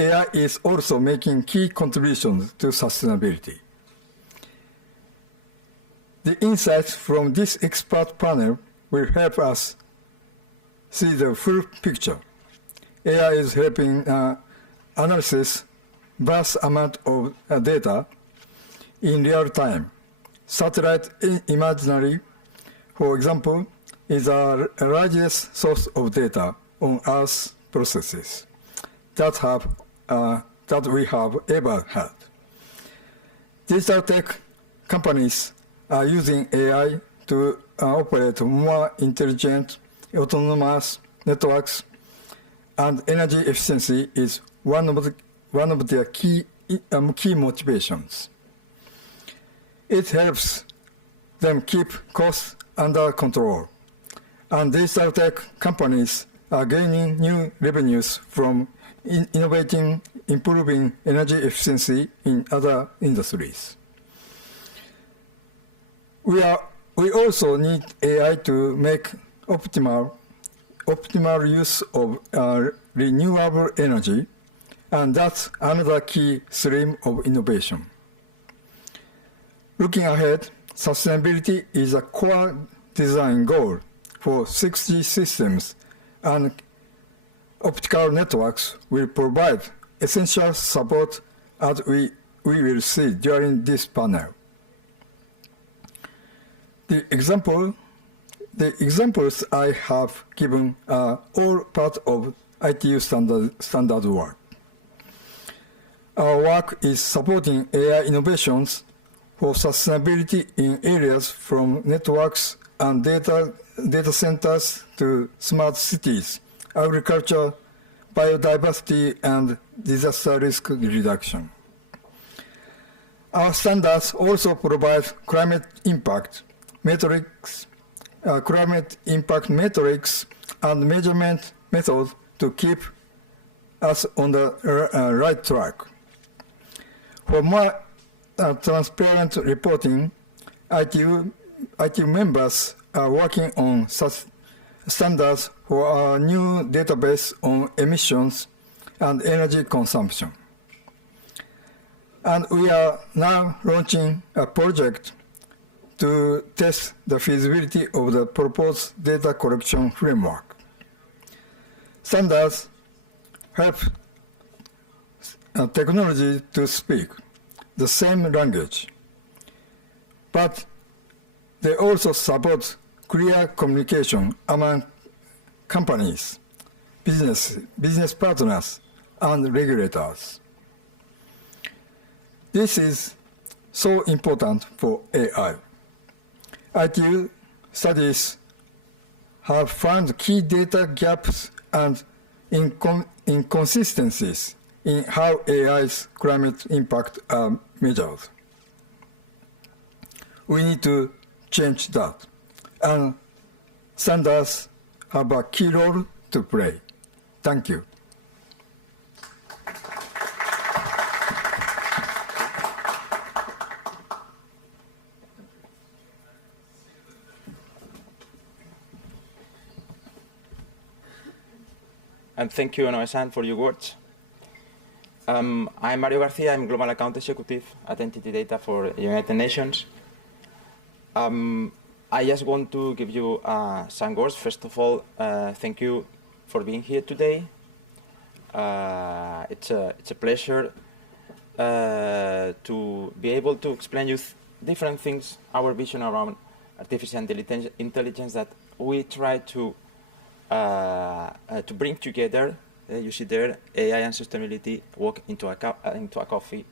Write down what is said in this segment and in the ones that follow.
AI is also making key contributions to sustainability. The insights from this expert panel will help us see the full picture. AI is helping analyze vast amount of data in real time. Satellite imagery, for example, is our largest source of data on Earth's processes that we have ever had. Digital tech companies are using AI to operate more intelligent, autonomous networks, and energy efficiency is one of their key motivations. It helps them keep costs under control, and digital tech companies are gaining new revenues from innovating, improving energy efficiency in other industries. We also need AI to make optimal use of renewable energy, and that's another key stream of innovation. Looking ahead, sustainability is a core design goal for 6G systems, and optical networks will provide essential support, as we will see during this panel. The examples I have given are all part of ITU standard work. Our work is supporting AI innovations for sustainability in areas from networks and data centers to smart cities, agriculture, biodiversity, and disaster risk reduction. Our standards also provide climate impact metrics and measurement methods to keep us on the right track. For more transparent reporting, ITU members are working on such standards for our new database on emissions and energy consumption. And we are now launching a project to test the feasibility of the proposed data collection framework. Standards help technology to speak the same language, but they also support clear communication among companies, business partners, and regulators. This is so important for AI. ITU studies have found key data gaps and inconsistencies in how AI's climate impact are measured. We need to change that, and standards have a key role to play. Thank you. And thank you, Noe-san, for your words. I'm Mario Garcia. I'm Global Account Executive at Entity Data for the United Nations. I just want to give you some words. First of all, thank you for being here today. It's a pleasure to be able to explain you different things, our vision around artificial intelligence that we try to bring together. You see there, AI and sustainability walk into a coffee,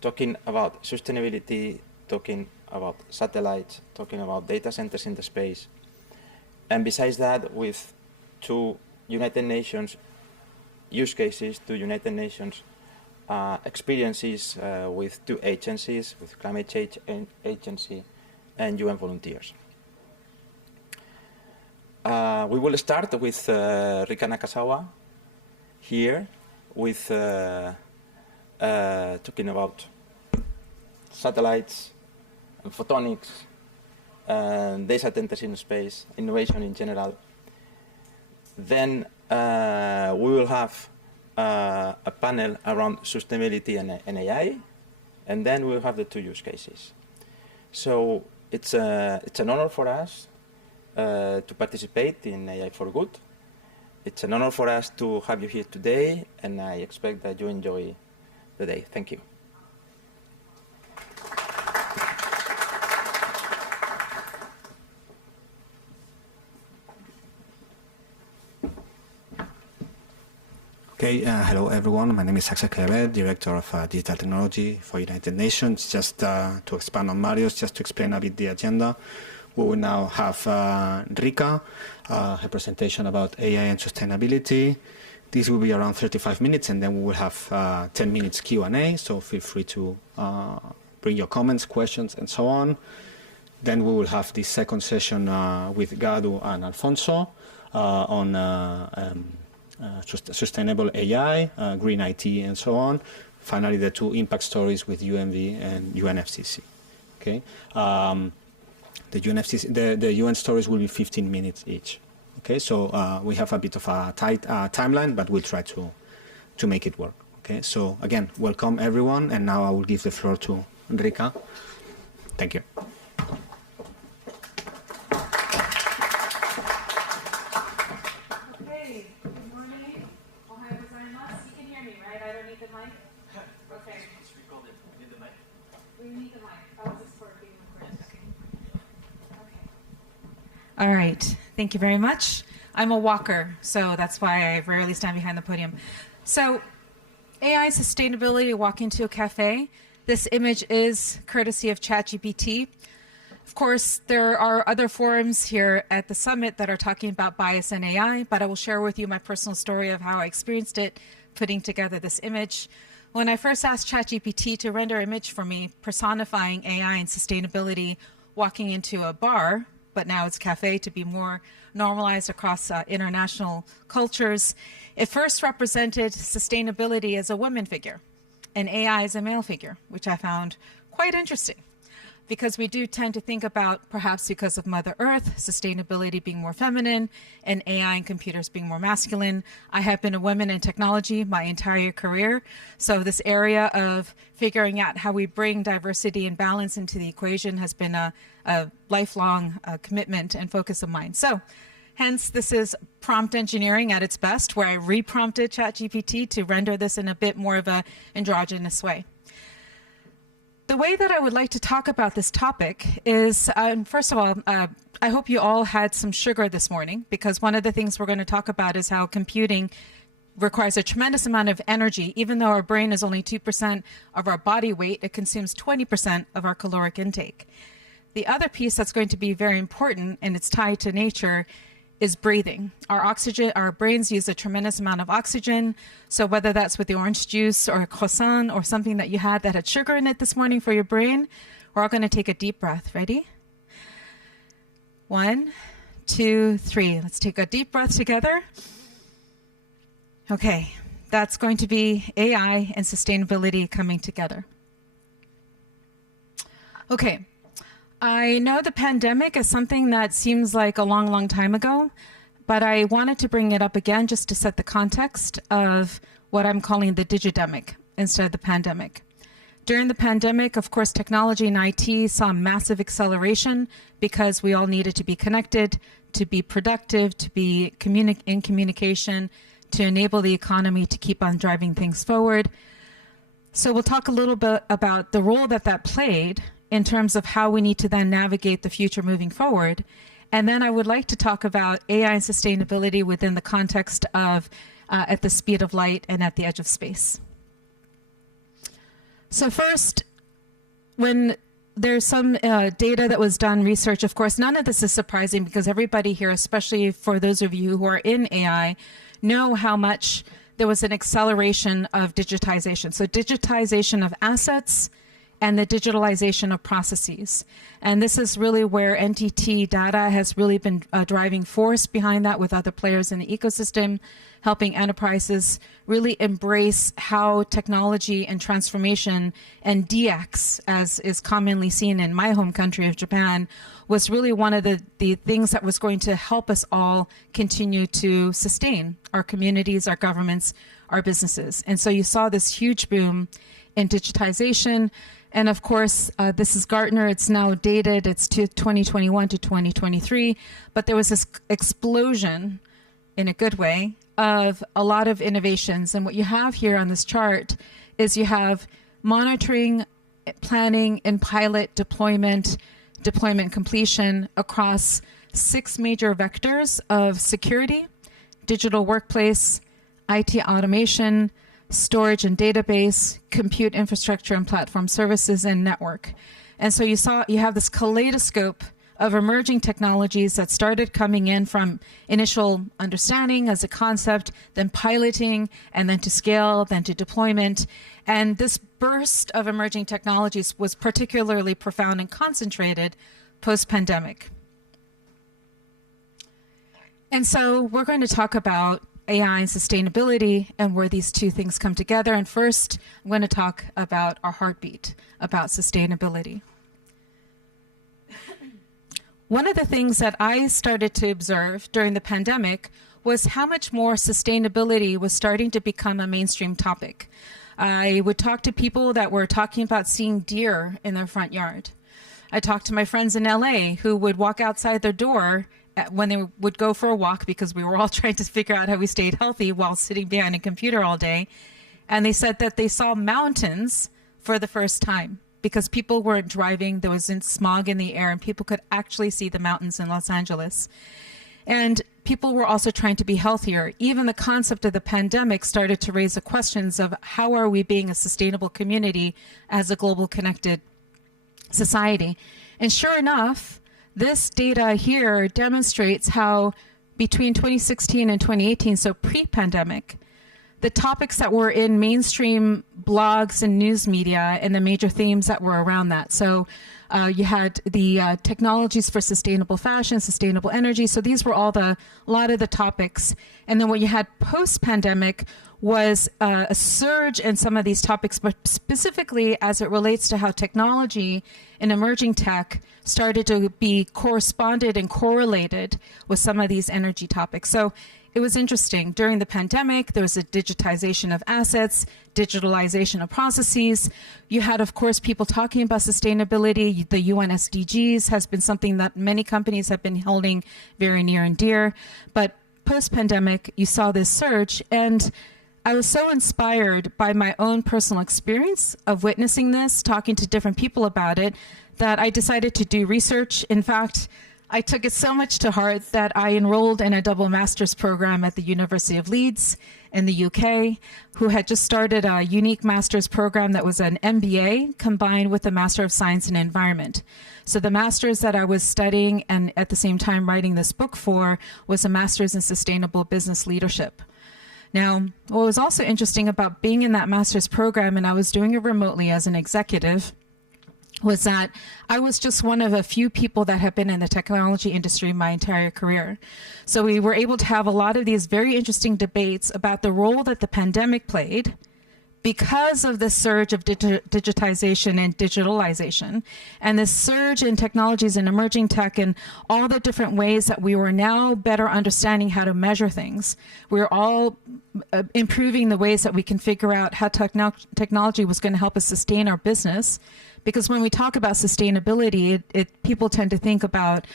talking about sustainability, talking about satellites, talking about data centers in the space. And besides that, with two United Nations use cases, two United Nations experiences with two agencies, with Climate Change Agency and UN volunteers. We will start with Rika Nakazawa here with talking about satellites and photonics and data centers in space, innovation in general. Then we will have a panel around sustainability and AI, and then we'll have the two use cases. So it's an honor for us to participate in AI for Good. It's an honor for us to have you here today, and I expect that you enjoy the day. Thank you. Okay, hello everyone. My name is Axel Clevet, Director of Digital Technology for United Nations. Just to expand on Mario's, just to explain a bit the agenda. We will now have Rika, her presentation about AI and sustainability. This will be around 35 minutes, and then we will have 10 minutes Q&A, so feel free to bring your comments, questions, and so on. Then we will have the second session with Gadu and Alfonso on sustainable AI, green IT, and so on. Finally, the two impact stories with UNV and UNFCCC. Okay, the UN stories will be 15 minutes each. Okay, so we have a bit of a tight timeline, but we'll try to make it work. Okay, so again, welcome everyone, and now I will give the floor to Enrica. Thank you. All right, thank you very much. I'm a walker, so that's why I rarely stand behind the podium. So, AI sustainability, walking to a cafe. This image is courtesy of ChatGPT. Of course, there are other forums here at the summit that are talking about bias in AI, but I will share with you my personal story of how I experienced it putting together this image. When I first asked ChatGPT to render an image for me, personifying AI and sustainability, walking into a bar, but now it's cafe to be more normalized across international cultures. It first represented sustainability as a woman figure and AI as a male figure, which I found quite interesting because we do tend to think about, perhaps because of Mother Earth, sustainability being more feminine and AI and computers being more masculine. I have been a woman in technology my entire career, so this area of figuring out how we bring diversity and balance into the equation has been a lifelong commitment and focus of mine. So hence, this is prompt engineering at its best, where I re-prompted ChatGPT to render this in a bit more of an androgynous way. The way that I would like to talk about this topic is, first of all, I hope you all had some sugar this morning, because one of the things we're going to talk about is how computing requires a tremendous amount of energy. Even though our brain is only 2% of our body weight, it consumes 20% of our caloric intake. The other piece that's going to be very important, and it's tied to nature, is breathing. Our brains use a tremendous amount of oxygen. So whether that's with the orange juice or a croissant or something that you had that had sugar in it this morning for your brain, we're all going to take a deep breath. Ready? 1, 2, 3. Let's take a deep breath together. Okay, that's going to be AI and sustainability coming together. Okay. I know the pandemic is something that seems like a long, long time ago, but I wanted to bring it up again just to set the context of what I'm calling the digidemic instead of the pandemic. During the pandemic, of course, technology and IT saw massive acceleration because we all needed to be connected, to be productive, to be in communication, to enable the economy to keep on driving things forward. So we'll talk a little bit about the role that played in terms of how we need to then navigate the future moving forward. And then I would like to talk about AI and sustainability within the context of at the speed of light and at the edge of space. So first, when there's some data that was done, research, of course, none of this is surprising because everybody here, especially for those of you who are in AI, know how much there was an acceleration of digitization. So digitization of assets, and the digitalization of processes. And this is really where NTT Data has really been a driving force behind that with other players in the ecosystem, helping enterprises really embrace how technology and transformation and DX, as is commonly seen in my home country of Japan, was really one of the things that was going to help us all continue to sustain our communities, our governments, our businesses. And so you saw this huge boom in digitization. And of course, this is Gartner. It's now dated. It's to 2021 to 2023. But there was this explosion, in a good way, of a lot of innovations. And what you have here on this chart is you have monitoring, planning, and pilot deployment completion across 6 major vectors of security, digital workplace, IT automation, storage and database, compute infrastructure and platform services, and network. And so you have this kaleidoscope of emerging technologies that started coming in from initial understanding as a concept, then piloting, and then to scale, then to deployment. And this burst of emerging technologies was particularly profound and concentrated post-pandemic. And so we're going to talk about AI and sustainability and where these two things come together. And first, I'm going to talk about our heartbeat, about sustainability. One of the things that I started to observe during the pandemic was how much more sustainability was starting to become a mainstream topic. I would talk to people that were talking about seeing deer in their front yard. I talked to my friends in LA who would walk outside their door when they would go for a walk, because we were all trying to figure out how we stayed healthy while sitting behind a computer all day. And they said that they saw mountains for the first time because people weren't driving. There wasn't smog in the air and people could actually see the mountains in Los Angeles. And people were also trying to be healthier. Even the concept of the pandemic started to raise the questions of how are we being a sustainable community as a global connected society. And sure enough, this data here demonstrates how between 2016 and 2018, so pre-pandemic, the topics that were in mainstream blogs and news media and the major themes that were around that. So you had the technologies for sustainable fashion, sustainable energy. So these were a lot of the topics. And then what you had post-pandemic was a surge in some of these topics, but specifically as it relates to how technology and emerging tech started to be corresponded and correlated with some of these energy topics. So it was interesting. During the pandemic, there was a digitization of assets, digitalization of processes. You had, of course, people talking about sustainability. The UN SDGs has been something that many companies have been holding very near and dear. But post-pandemic, you saw this surge. And I was so inspired by my own personal experience of witnessing this, talking to different people about it, that I decided to do research. In fact, I took it so much to heart that I enrolled in a double master's program at the University of Leeds in the UK, who had just started a unique master's program that was an MBA combined with a Master of Science in Environment. So the master's that I was studying and at the same time writing this book for was a master's in sustainable business leadership. Now, what was also interesting about being in that master's program, and I was doing it remotely as an executive, was that I was just one of a few people that have been in the technology industry my entire career. So we were able to have a lot of these very interesting debates about the role that the pandemic played because of the surge of digitization and digitalization, and this surge in technologies and emerging tech and all the different ways that we were now better understanding how to measure things. We're all improving the ways that we can figure out how technology was going to help us sustain our business. Because when we talk about sustainability, people tend to think about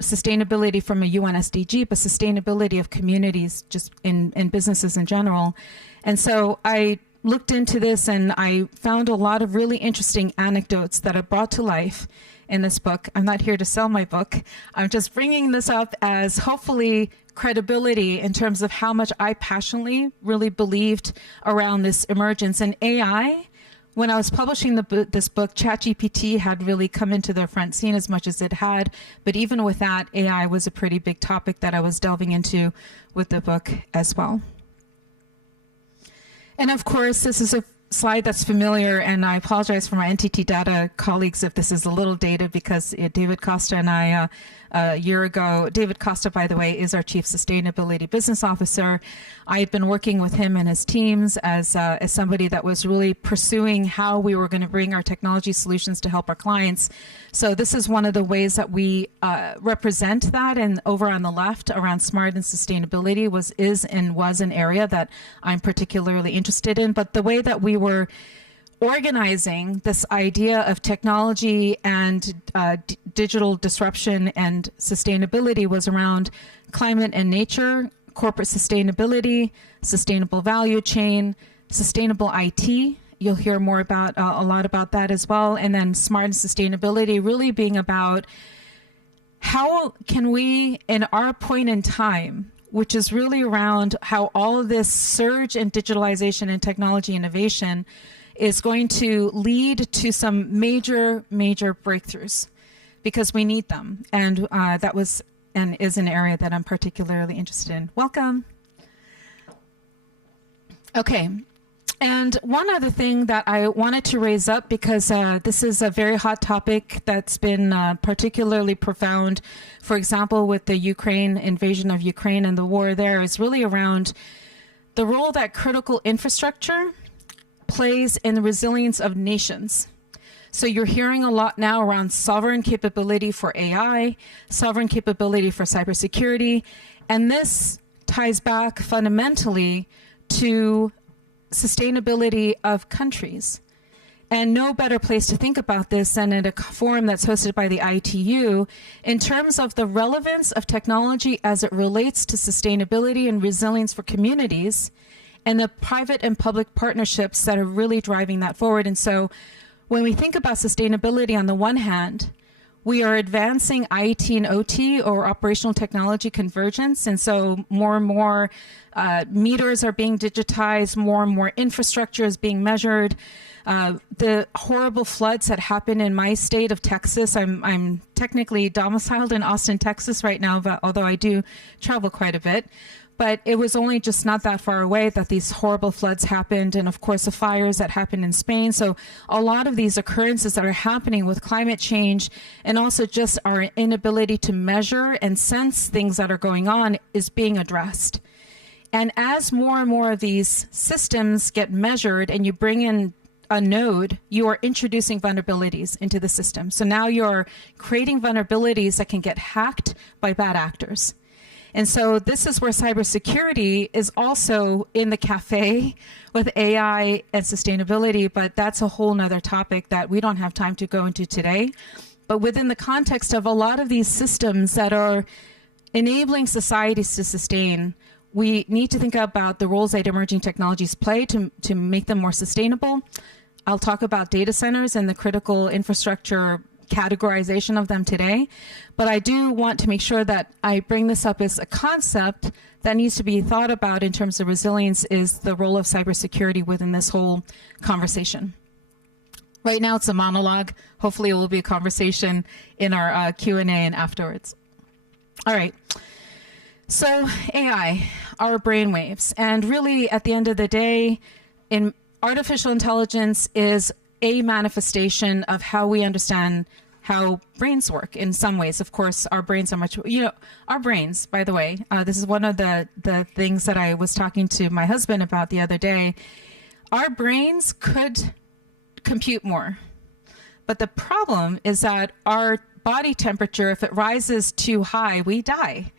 sustainability from a UN SDG, but sustainability of communities just in businesses in general. And so I looked into this and I found a lot of really interesting anecdotes that I brought to life in this book. I'm not here to sell my book. I'm just bringing this up as hopefully credibility in terms of how much I passionately really believed around this emergence. And AI, when I was publishing this book, ChatGPT had really come into the front scene as much as it had. But even with that, AI was a pretty big topic that I was delving into with the book as well. And of course, this is a slide that's familiar, and I apologize for my NTT Data colleagues if this is a little dated, because David Costa and I, a year ago, David Costa, by the way, is our Chief Sustainability Business Officer. I had been working with him and his teams as somebody that was really pursuing how we were going to bring our technology solutions to help our clients. So this is one of the ways that we represent that. And over on the left, around smart and sustainability, was an area that I'm particularly interested in. But the way that we were organizing this idea of technology and digital disruption and sustainability was around climate and nature, corporate sustainability, sustainable value chain, sustainable IT. You'll hear more about a lot about that as well. And then smart and sustainability really being about how can we, in our point in time, which is really around how all of this surge in digitalization and technology innovation is going to lead to some major breakthroughs, because we need them. And that was and is an area that I'm particularly interested in. Welcome. Okay. And one other thing that I wanted to raise up, because this is a very hot topic that's been particularly profound, for example, with the Ukraine invasion of Ukraine and the war there, is really around the role that critical infrastructure plays in the resilience of nations. So you're hearing a lot now around sovereign capability for AI, sovereign capability for cybersecurity, and this ties back fundamentally to sustainability of countries. And no better place to think about this than at a forum that's hosted by the ITU in terms of the relevance of technology as it relates to sustainability and resilience for communities, and the private and public partnerships that are really driving that forward. And so when we think about sustainability, on the one hand, we are advancing IT and OT, or operational technology convergence. And so more and more meters are being digitized, more and more infrastructure is being measured. The horrible floods that happened in my state of Texas, I'm technically domiciled in Austin, Texas right now, but although I do travel quite a bit. But it was only just not that far away that these horrible floods happened, and of course the fires that happened in Spain. So a lot of these occurrences that are happening with climate change, and also just our inability to measure and sense things that are going on, is being addressed. And as more and more of these systems get measured and you bring in a node, you are introducing vulnerabilities into the system. So now you're creating vulnerabilities that can get hacked by bad actors. And so this is where cybersecurity is also in the café with AI and sustainability, but that's a whole nother topic that we don't have time to go into today. But within the context of a lot of these systems that are enabling societies to sustain, we need to think about the roles that emerging technologies play to make them more sustainable. I'll talk about data centers and the critical infrastructure categorization of them today, but I do want to make sure that I bring this up as a concept that needs to be thought about in terms of resilience, is the role of cybersecurity within this whole conversation. Right now it's a monologue. Hopefully it will be a conversation in our Q&A and afterwards. All right. So AI, our brainwaves, and really at the end of the day, in artificial intelligence is a manifestation of how we understand how brains work in some ways. Of course, our brains are much, our brains, by the way, this is one of the things that I was talking to my husband about the other day. Our brains could compute more, but the problem is that our body temperature, if it rises too high, we die.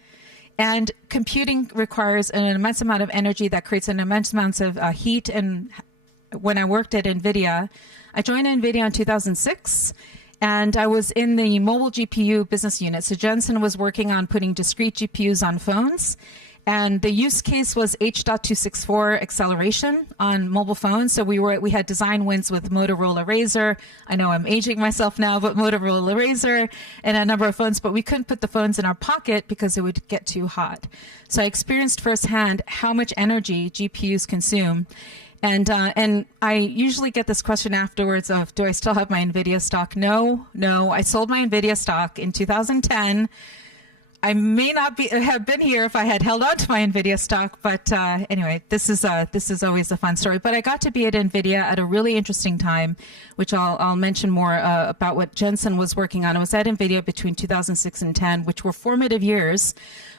And computing requires an immense amount of energy that creates an immense amount of heat. And when I worked at NVIDIA, I joined NVIDIA in 2006, and I was in the mobile GPU business unit. So Jensen was working on putting discrete GPUs on phones, and the use case was H.264 acceleration on mobile phones. So we had design wins with Motorola Razr. I know I'm aging myself now, but Motorola Razr and a number of phones, but we couldn't put the phones in our pocket because it would get too hot. So I experienced firsthand how much energy GPUs consume. And I usually get this question afterwards of, do I still have my NVIDIA stock? No, I sold my NVIDIA stock in 2010. I may not have been here if I had held on to my NVIDIA stock, but anyway, this is always a fun story. But I got to be at NVIDIA at a really interesting time, which I'll mention more about what Jensen was working on. I was at NVIDIA between 2006 and 10, which were formative years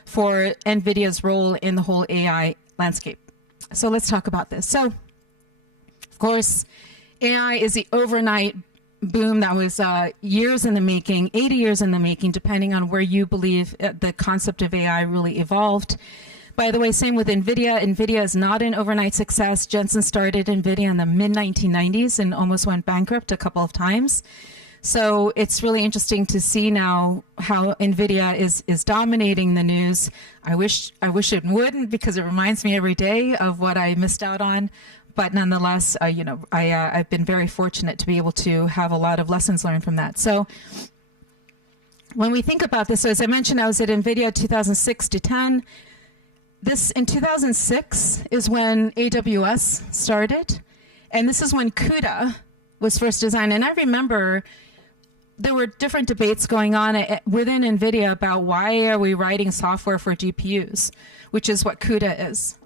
for NVIDIA's role in the whole AI landscape. So let's talk about this. So, of course, AI is the overnight boom that was years in the making, 80 years in the making, depending on where you believe the concept of AI really evolved. By the way, same with NVIDIA. NVIDIA is not an overnight success. Jensen started NVIDIA in the mid-1990s and almost went bankrupt a couple of times. So it's really interesting to see now how NVIDIA is dominating the news. I wish it wouldn't, because it reminds me every day of what I missed out on. But nonetheless, I've been very fortunate to be able to have a lot of lessons learned from that. So when we think about this, so as I mentioned, I was at NVIDIA 2006 to 10. This in 2006 is when AWS started. And this is when CUDA was first designed. And I remember there were different debates going on within NVIDIA about why are we writing software for GPUs, which is what CUDA is.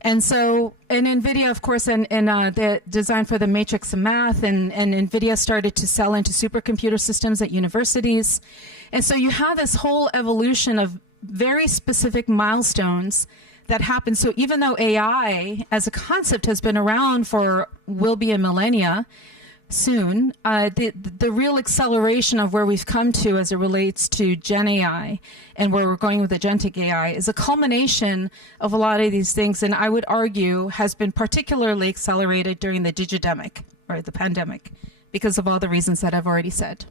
And so in NVIDIA, of course, and the design for the matrix of math, and NVIDIA started to sell into supercomputer systems at universities. And so you have this whole evolution of very specific milestones that happen. So even though AI as a concept has been around will be a millennia soon, the real acceleration of where we've come to as it relates to Gen AI and where we're going with agentic AI is a culmination of a lot of these things, and I would argue has been particularly accelerated during the digidemic, or the pandemic, because of all the reasons that I've already said.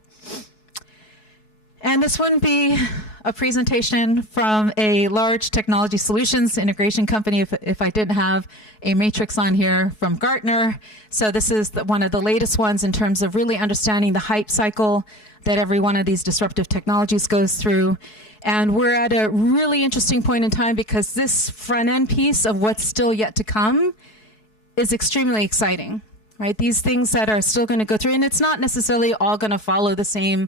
And this wouldn't be a presentation from a large technology solutions integration company if I didn't have a matrix on here from Gartner. So this is one of the latest ones in terms of really understanding the hype cycle that every one of these disruptive technologies goes through. And we're at a really interesting point in time because this front end piece of what's still yet to come is extremely exciting, right? These things that are still going to go through, and it's not necessarily all going to follow the same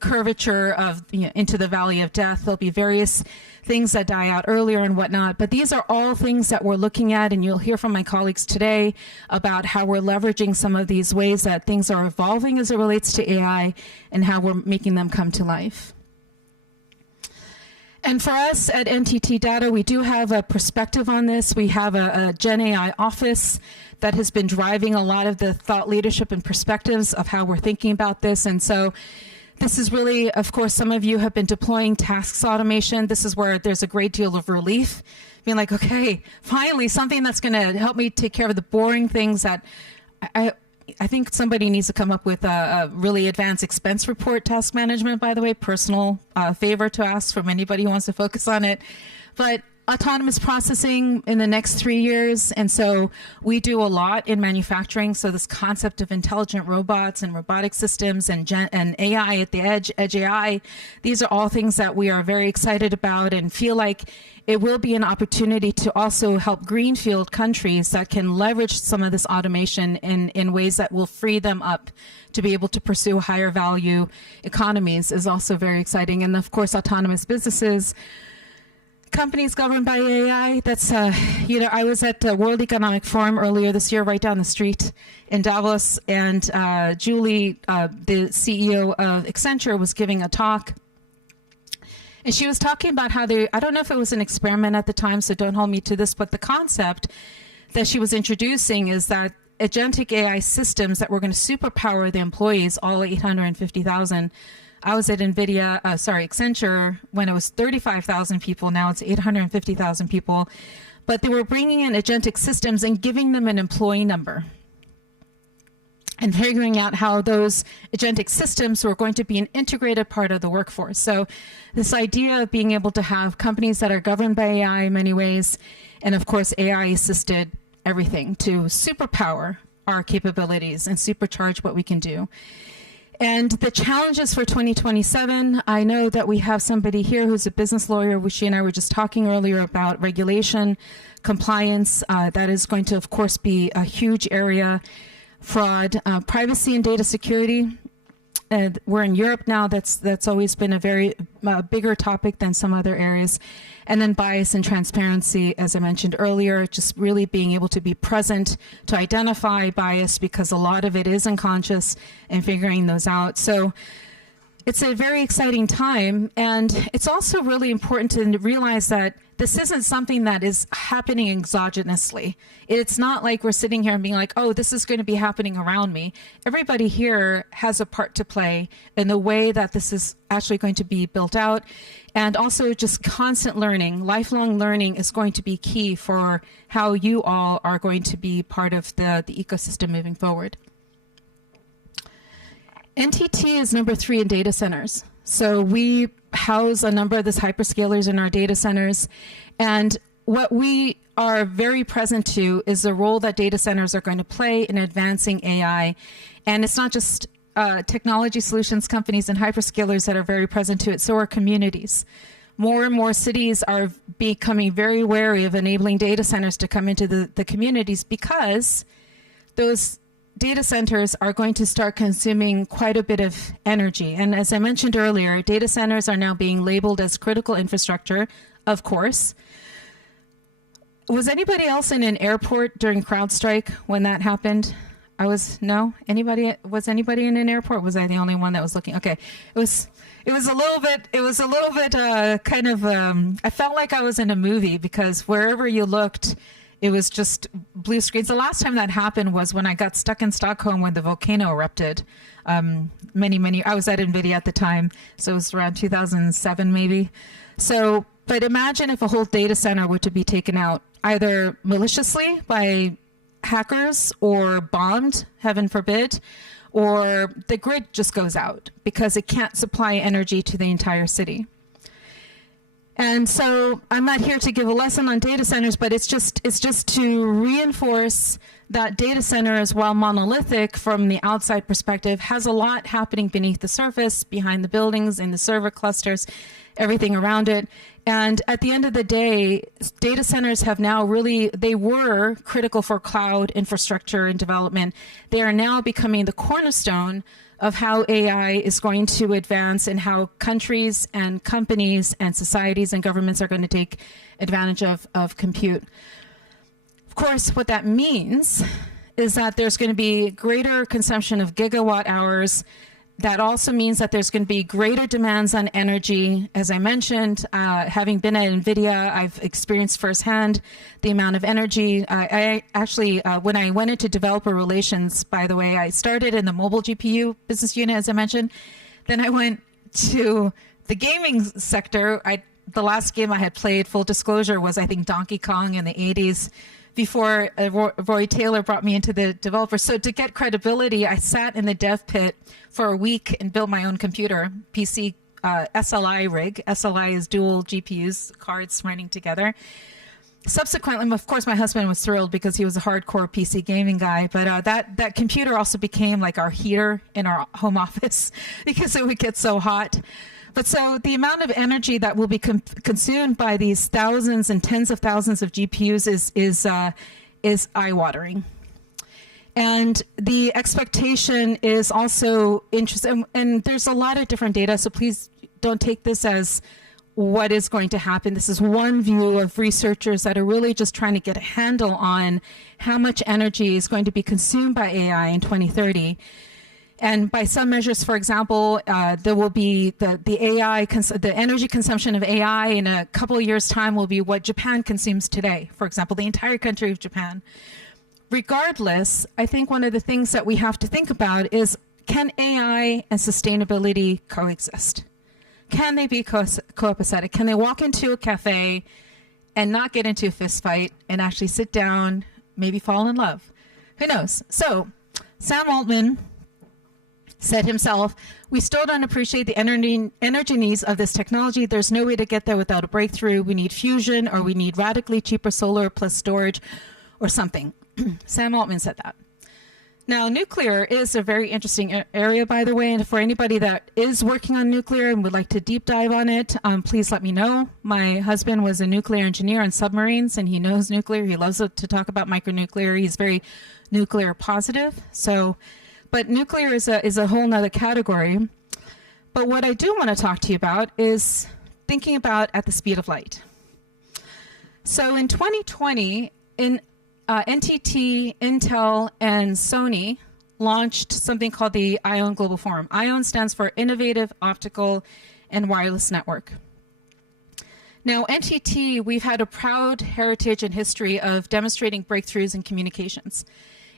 curvature of into the valley of death. There'll be various things that die out earlier and whatnot, but these are all things that we're looking at, and you'll hear from my colleagues today about how we're leveraging some of these ways that things are evolving as it relates to AI and how we're making them come to life. And for us at NTT Data, we do have a perspective on this. We have a Gen AI office that has been driving a lot of the thought leadership and perspectives of how we're thinking about this. And so this is really, of course, some of you have been deploying tasks automation. This is where there's a great deal of relief, being like, okay, finally something that's going to help me take care of the boring things that I think somebody needs to come up with a really advanced expense report task management, by the way, personal favor to ask from anybody who wants to focus on it. But autonomous processing in the next 3 years. And so we do a lot in manufacturing. So this concept of intelligent robots and robotic systems and AI at the edge AI, these are all things that we are very excited about and feel like it will be an opportunity to also help greenfield countries that can leverage some of this automation in ways that will free them up to be able to pursue higher value economies is also very exciting. And of course, autonomous businesses, companies governed by AI. That's, I was at the World Economic Forum earlier this year, right down the street in Davos, and Julie, the CEO of Accenture, was giving a talk. And she was talking about how I don't know if it was an experiment at the time, so don't hold me to this, but the concept that she was introducing is that agentic AI systems that were going to superpower the employees, all 850,000. I was at Accenture when it was 35,000 people. Now it's 850,000 people. But they were bringing in agentic systems and giving them an employee number and figuring out how those agentic systems were going to be an integrated part of the workforce. So this idea of being able to have companies that are governed by AI in many ways, and of course AI-assisted everything to superpower our capabilities and supercharge what we can do. And the challenges for 2027, I know that we have somebody here who's a business lawyer. She and I were just talking earlier about regulation, compliance. That is going to, of course, be a huge area. Fraud, privacy and data security. we're in Europe now. That's always been a very bigger topic than some other areas. And then bias and transparency, as I mentioned earlier, just really being able to be present to identify bias, because a lot of it is unconscious, and figuring those out. So it's a very exciting time, and it's also really important to realize that this isn't something that is happening exogenously. It's not like we're sitting here and being like, oh, this is going to be happening around me. Everybody here has a part to play in the way that this is actually going to be built out. And also just constant learning, lifelong learning is going to be key for how you all are going to be part of the ecosystem moving forward. NTT is number 3 in data centers. So we house a number of these hyperscalers in our data centers. And what we are very present to is the role that data centers are going to play in advancing AI. And it's not just technology solutions companies and hyperscalers that are very present to it, so are communities. More and more cities are becoming very wary of enabling data centers to come into the communities, because those data centers are going to start consuming quite a bit of energy. And as I mentioned earlier, data centers are now being labeled as critical infrastructure, of course. Was anybody else in an airport during CrowdStrike when that happened? No? Was anybody in an airport? Was I the only one that was looking? Okay. It was a little bit kind of, I felt like I was in a movie, because wherever you looked, it was just blue screens. The last time that happened was when I got stuck in Stockholm when the volcano erupted. I was at NVIDIA at the time, so it was around 2007 maybe. So, but imagine if a whole data center were to be taken out, either maliciously by hackers or bombed, heaven forbid, or the grid just goes out because it can't supply energy to the entire city. And so I'm not here to give a lesson on data centers, but it's just to reinforce that data centers, while monolithic from the outside perspective, has a lot happening beneath the surface, behind the buildings, in the server clusters, everything around it. And at the end of the day, data centers have now they were critical for cloud infrastructure and development. They are now becoming the cornerstone of how AI is going to advance, and how countries and companies and societies and governments are going to take advantage of compute. Of course, what that means is that there's going to be greater consumption of gigawatt hours. That also means that there's going to be greater demands on energy. As I mentioned, having been at NVIDIA, I've experienced firsthand the amount of energy. I actually, when I went into developer relations, by the way, I started in the mobile GPU business unit, as I mentioned. Then I went to the gaming sector. The last game I had played, full disclosure, was I think Donkey Kong in the 80s. Before Roy Taylor brought me into the developer. So to get credibility, I sat in the dev pit for a week and built my own computer, PC SLI rig. SLI is dual GPUs, cards running together. Subsequently, of course, my husband was thrilled because he was a hardcore PC gaming guy. But that computer also became like our heater in our home office because it would get so hot. But so the amount of energy that will be consumed by these thousands and tens of thousands of GPUs is eye-watering. And the expectation is also interesting. And there's a lot of different data, so please don't take this as what is going to happen. This is one view of researchers that are really just trying to get a handle on how much energy is going to be consumed by AI in 2030. And by some measures, for example, there will be the energy consumption of AI in a couple of years' time will be what Japan consumes today, for example, the entire country of Japan. Regardless, I think one of the things that we have to think about is, can AI and sustainability coexist? Can they be copacetic? Can they walk into a cafe and not get into a fist fight and actually sit down, maybe fall in love? Who knows? So Sam Altman said himself, we still don't appreciate the energy needs of this technology. There's no way to get there without a breakthrough. We need fusion, or we need radically cheaper solar plus storage or something. Sam Altman said that. Now, nuclear is a very interesting area, by the way, and for anybody that is working on nuclear and would like to deep dive on it, please let me know. My husband was a nuclear engineer on submarines, and he knows nuclear. He loves to talk about micronuclear. He's very nuclear positive. So but nuclear is a whole nother category. But what I do want to talk to you about is thinking about at the speed of light. So in 2020, NTT, Intel, and Sony launched something called the IOWN Global Forum. IOWN stands for Innovative Optical and Wireless Network. Now, NTT, we've had a proud heritage and history of demonstrating breakthroughs in communications.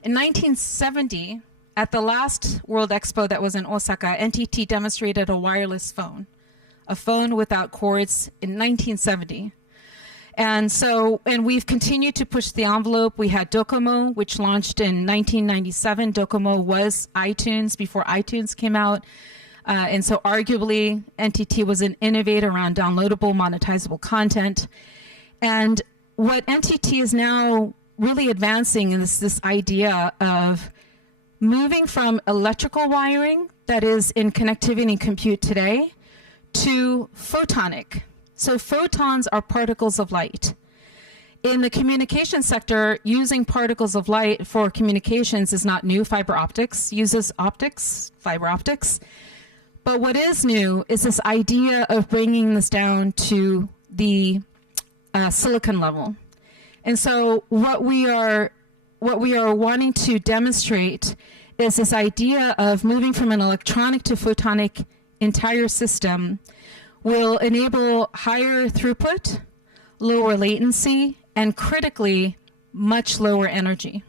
In 1970, at the last World Expo that was in Osaka, NTT demonstrated a wireless phone, a phone without cords in 1970. And we've continued to push the envelope. We had Docomo, which launched in 1997. Docomo was iTunes before iTunes came out. And so arguably, NTT was an innovator around downloadable, monetizable content. And what NTT is now really advancing is this idea of moving from electrical wiring that is in connectivity and compute today to photonic. So photons are particles of light. In the communication sector, using particles of light for communications is not new. Fiber optics uses fiber optics. But what is new is this idea of bringing this down to the silicon level. And so what we are wanting to demonstrate is this idea of moving from an electronic to photonic entire system will enable higher throughput, lower latency, and critically, much lower energy.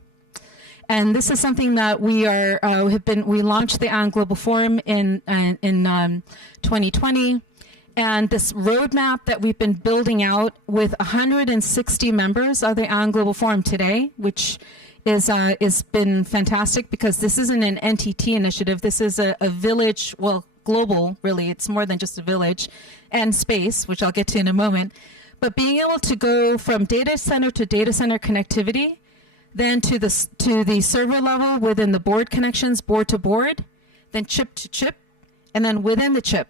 And this is something that we launched the IOWN Global Forum in 2020. And this roadmap that we've been building out with 160 members of the IOWN Global Forum today, which is been fantastic because this isn't an NTT initiative. This is a village, well, global, really. It's more than just a village and space, which I'll get to in a moment. But being able to go from data center to data center connectivity, then to the server level within the board connections, board to board, then chip to chip, and then within the chip.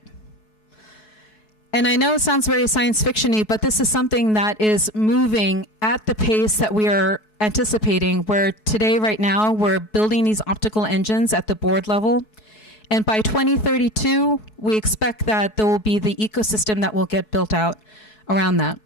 And I know it sounds very science fiction-y, but this is something that is moving at the pace that we are anticipating, where today, right now, we're building these optical engines at the board level. And by 2032, we expect that there will be the ecosystem that will get built out around that.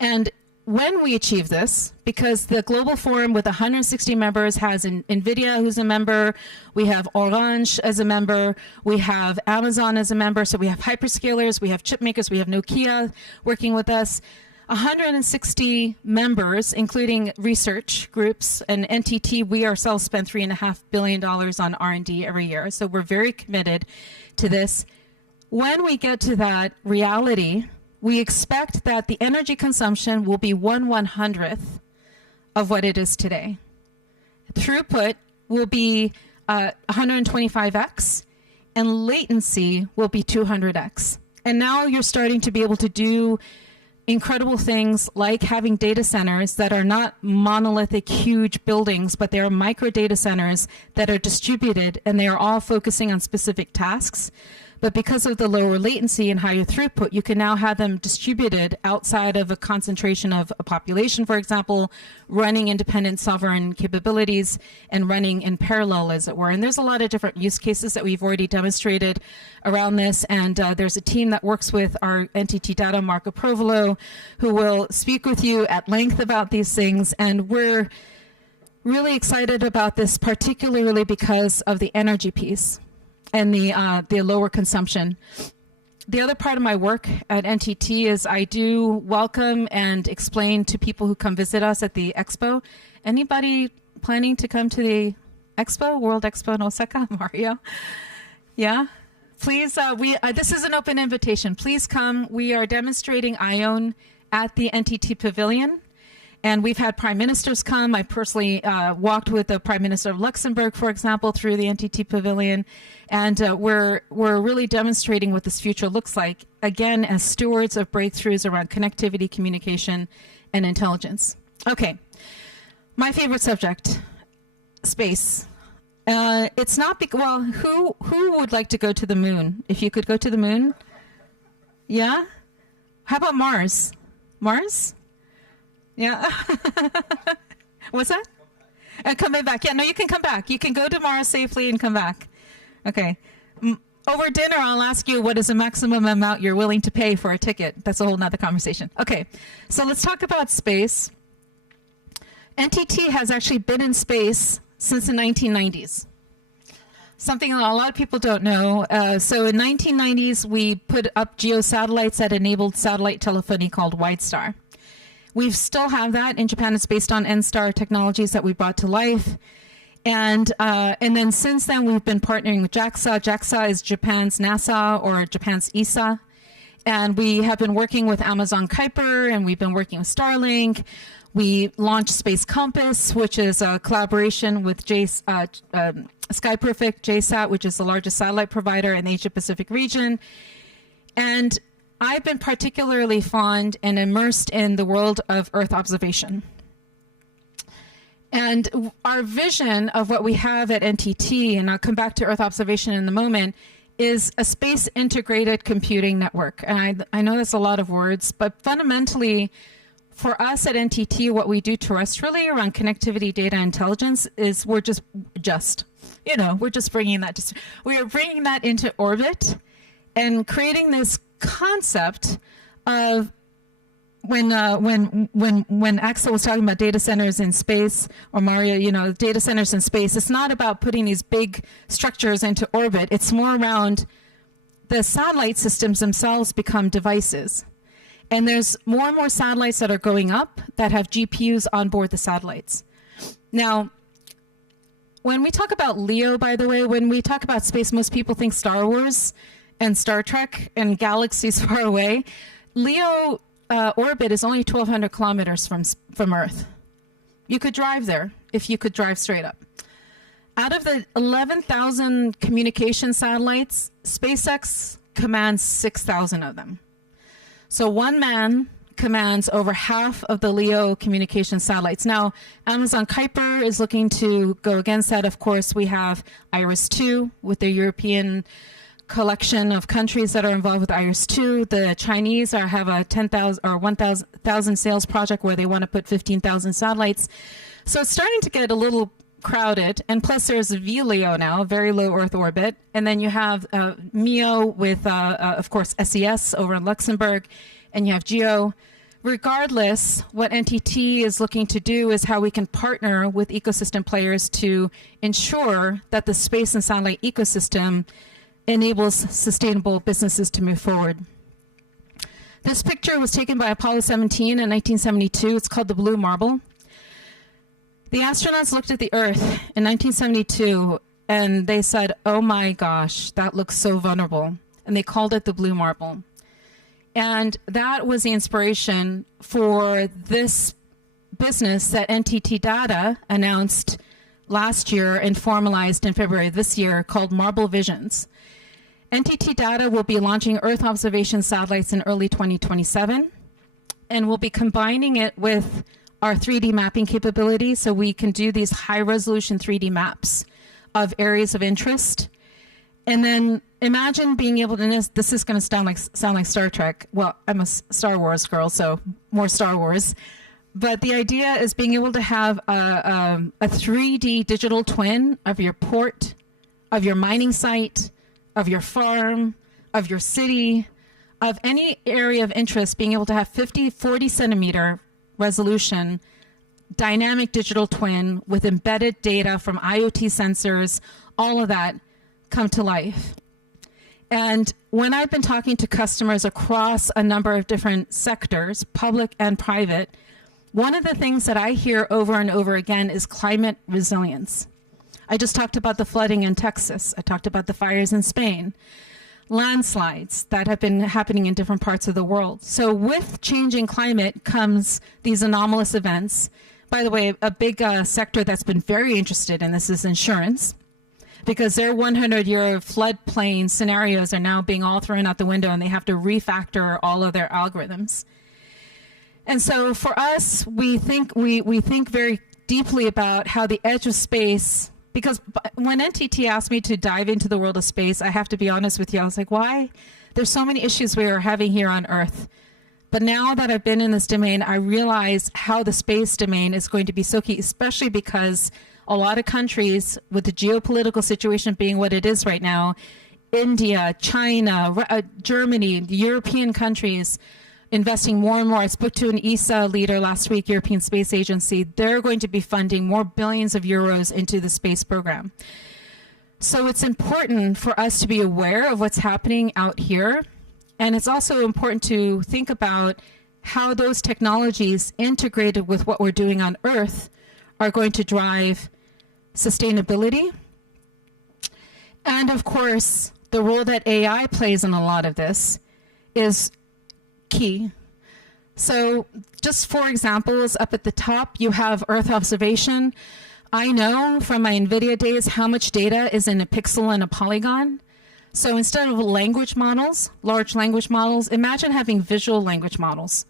And when we achieve this, because the Global Forum with 160 members has NVIDIA who's a member, we have Orange as a member, we have Amazon as a member, so we have hyperscalers, we have chip makers, we have Nokia working with us, 160 members, including research groups, and NTT, we ourselves spend $3.5 billion on R&D every year, so we're very committed to this. When we get to that reality, we expect that the energy consumption will be 1/100th of what it is today. Throughput will be 125x, and latency will be 200x. And now you're starting to be able to do incredible things like having data centers that are not monolithic, huge buildings, but they are micro data centers that are distributed, and they are all focusing on specific tasks. But because of the lower latency and higher throughput, you can now have them distributed outside of a concentration of a population, for example, running independent sovereign capabilities and running in parallel, as it were. And there's a lot of different use cases that we've already demonstrated around this. And there's a team that works with our NTT Data, Marco Provolo, who will speak with you at length about these things. And we're really excited about this, particularly because of the energy piece and the lower consumption. The other part of my work at NTT is I do welcome and explain to people who come visit us at the expo. Anybody planning to come to the expo, World Expo in Osaka, Mario? Yeah? Please, this is an open invitation. Please come. We are demonstrating IOWN at the NTT Pavilion. And we've had prime ministers come. I personally walked with the Prime Minister of Luxembourg, for example, through the NTT Pavilion. And we're really demonstrating what this future looks like, again, as stewards of breakthroughs around connectivity, communication, and intelligence. Okay, my favorite subject, space. It's not, well, who would like to go to the moon? If you could go to the moon? Yeah? How about Mars? Mars? Yeah. What's that? And coming back. Yeah, no, you can come back. You can go to Mars safely and come back. Okay. Over dinner, I'll ask you what is the maximum amount you're willing to pay for a ticket. That's a whole nother conversation. Okay, so let's talk about space. NTT has actually been in space since the 1990s. Something that a lot of people don't know. So in 1990s, we put up geosatellites that enabled satellite telephony called WideStar. We still have that. In Japan, it's based on N-Star technologies that we brought to life. And then since then, we've been partnering with JAXA. JAXA is Japan's NASA or Japan's ESA. And we have been working with Amazon Kuiper, and we've been working with Starlink. We launched Space Compass, which is a collaboration with SkyPerfect JSAT, which is the largest satellite provider in the Asia-Pacific region. And I've been particularly fond and immersed in the world of Earth observation. And our vision of what we have at NTT, and I'll come back to Earth observation in a moment, is a space integrated computing network. And I know that's a lot of words, but fundamentally, for us at NTT, what we do terrestrially around connectivity, data, intelligence is we're just bringing that, we are bringing that into orbit and creating this concept of when Axel was talking about data centers in space, or Mario, data centers in space, it's not about putting these big structures into orbit. It's more around the satellite systems themselves become devices. And there's more and more satellites that are going up that have GPUs on board the satellites. Now, when we talk about LEO, by the way, when we talk about space, most people think Star Wars and Star Trek and galaxies far away. LEO orbit is only 1,200 kilometers from Earth. You could drive there if you could drive straight up. Out of the 11,000 communication satellites, SpaceX commands 6,000 of them. So one man commands over half of the LEO communication satellites. Now, Amazon Kuiper is looking to go against that. Of course, we have IRIS-2 with the European collection of countries that are involved with IRIS-2. The Chinese have a 10,000 or 1,000 sales project where they want to put 15,000 satellites. So it's starting to get a little crowded. And plus there's VLEO now, very low Earth orbit. And then you have MEO with, of course, SES over in Luxembourg, and you have GEO. Regardless, what NTT is looking to do is how we can partner with ecosystem players to ensure that the space and satellite ecosystem enables sustainable businesses to move forward. This picture was taken by Apollo 17 in 1972. It's called the Blue Marble. The astronauts looked at the Earth in 1972 and they said, oh my gosh, that looks so vulnerable. And they called it the Blue Marble. And that was the inspiration for this business that NTT Data announced last year and formalized in February of this year, called Marble Visions. NTT Data will be launching Earth observation satellites in early 2027, and we'll be combining it with our 3D mapping capability, so we can do these high-resolution 3D maps of areas of interest. And then imagine being able to, this is going to sound like Star Trek. Well, I'm a Star Wars girl, so more Star Wars. But the idea is being able to have a 3D digital twin of your port, of your mining site, of your farm, of your city, of any area of interest, being able to have 40 centimeter resolution, dynamic digital twin with embedded data from IoT sensors, all of that come to life. And when I've been talking to customers across a number of different sectors, public and private, one of the things that I hear over and over again is climate resilience. I just talked about the flooding in Texas. I talked about the fires in Spain, landslides that have been happening in different parts of the world. So with changing climate comes these anomalous events. By the way, a big sector that's been very interested in this is insurance, because their 100-year floodplain scenarios are now being all thrown out the window, and they have to refactor all of their algorithms. And so for us, we think very deeply about how the edge of space, because when NTT asked me to dive into the world of space, I have to be honest with you, I was like, why? There's so many issues we are having here on Earth. But now that I've been in this domain, I realize how the space domain is going to be so key, especially because a lot of countries, with the geopolitical situation being what it is right now, India, China, Germany, the European countries, investing more and more. I spoke to an ESA leader last week, European Space Agency. They're going to be funding more billions of euros into the space program. So it's important for us to be aware of what's happening out here. And it's also important to think about how those technologies integrated with what we're doing on Earth are going to drive sustainability. And of course, the role that AI plays in a lot of this is key. So just for examples, up at the top, you have Earth observation. I know from my NVIDIA days how much data is in a pixel and a polygon. So instead of language models, large language models, imagine having visual language models.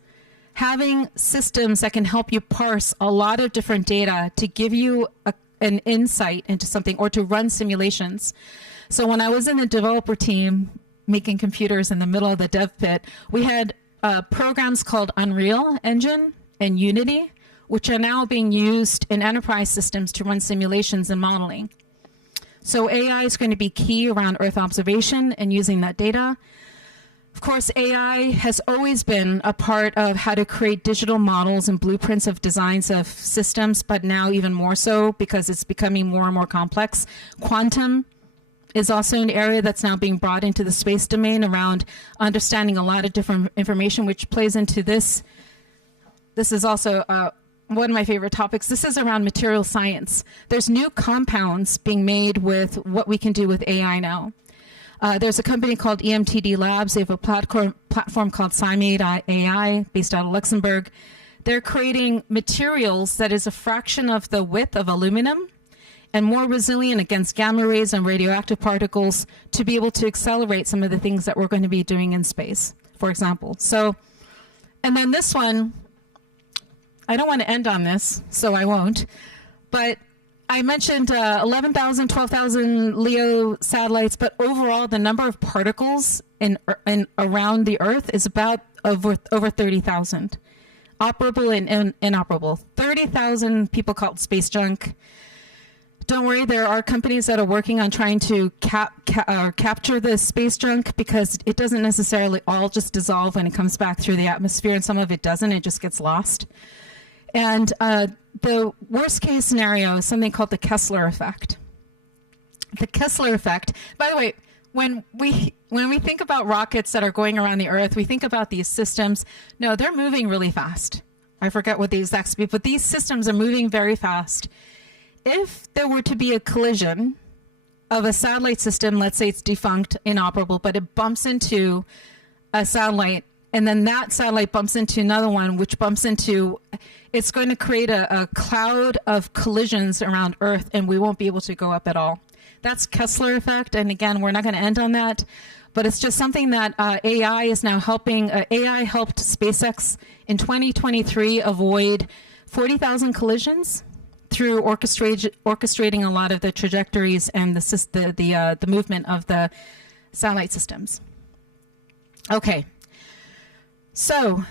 Having systems that can help you parse a lot of different data to give you an insight into something or to run simulations. So when I was in the developer team making computers in the middle of the dev pit, we had programs called Unreal Engine and Unity, which are now being used in enterprise systems to run simulations and modeling. So AI is going to be key around Earth observation and using that data. Of course, AI has always been a part of how to create digital models and blueprints of designs of systems, but now even more so because it's becoming more and more complex. Quantum is also an area that's now being brought into the space domain around understanding a lot of different information, which plays into this. This is also one of my favorite topics. This is around material science. There's new compounds being made with what we can do with AI now. There's a company called EMTD Labs. They have a platform called Cymate.ai based out of Luxembourg. They're creating materials that is a fraction of the width of aluminum and more resilient against gamma rays and radioactive particles to be able to accelerate some of the things that we're going to be doing in space, for example. So, and then this one, I don't want to end on this, so I won't, but I mentioned 11,000, 12,000 LEO satellites, but overall the number of particles in around the Earth is about over 30,000. Operable and inoperable. 30,000 people call it space junk. Don't worry, there are companies that are working on trying to capture the space junk because it doesn't necessarily all just dissolve when it comes back through the atmosphere, and some of it doesn't, it just gets lost. And the worst case scenario is something called the Kessler effect. The Kessler effect, by the way, when we think about rockets that are going around the Earth, we think about these systems. No, they're moving really fast. I forget what the exact speed, but these systems are moving very fast. If there were to be a collision of a satellite system, let's say it's defunct, inoperable, but it bumps into a satellite, and then that satellite bumps into another one, which bumps into, it's going to create a cloud of collisions around Earth, and we won't be able to go up at all. That's Kessler effect, and again, we're not going to end on that, but it's just something that AI is now helping. AI helped SpaceX in 2023 avoid 40,000 collisions through orchestrating a lot of the trajectories and the movement of the satellite systems. Okay, so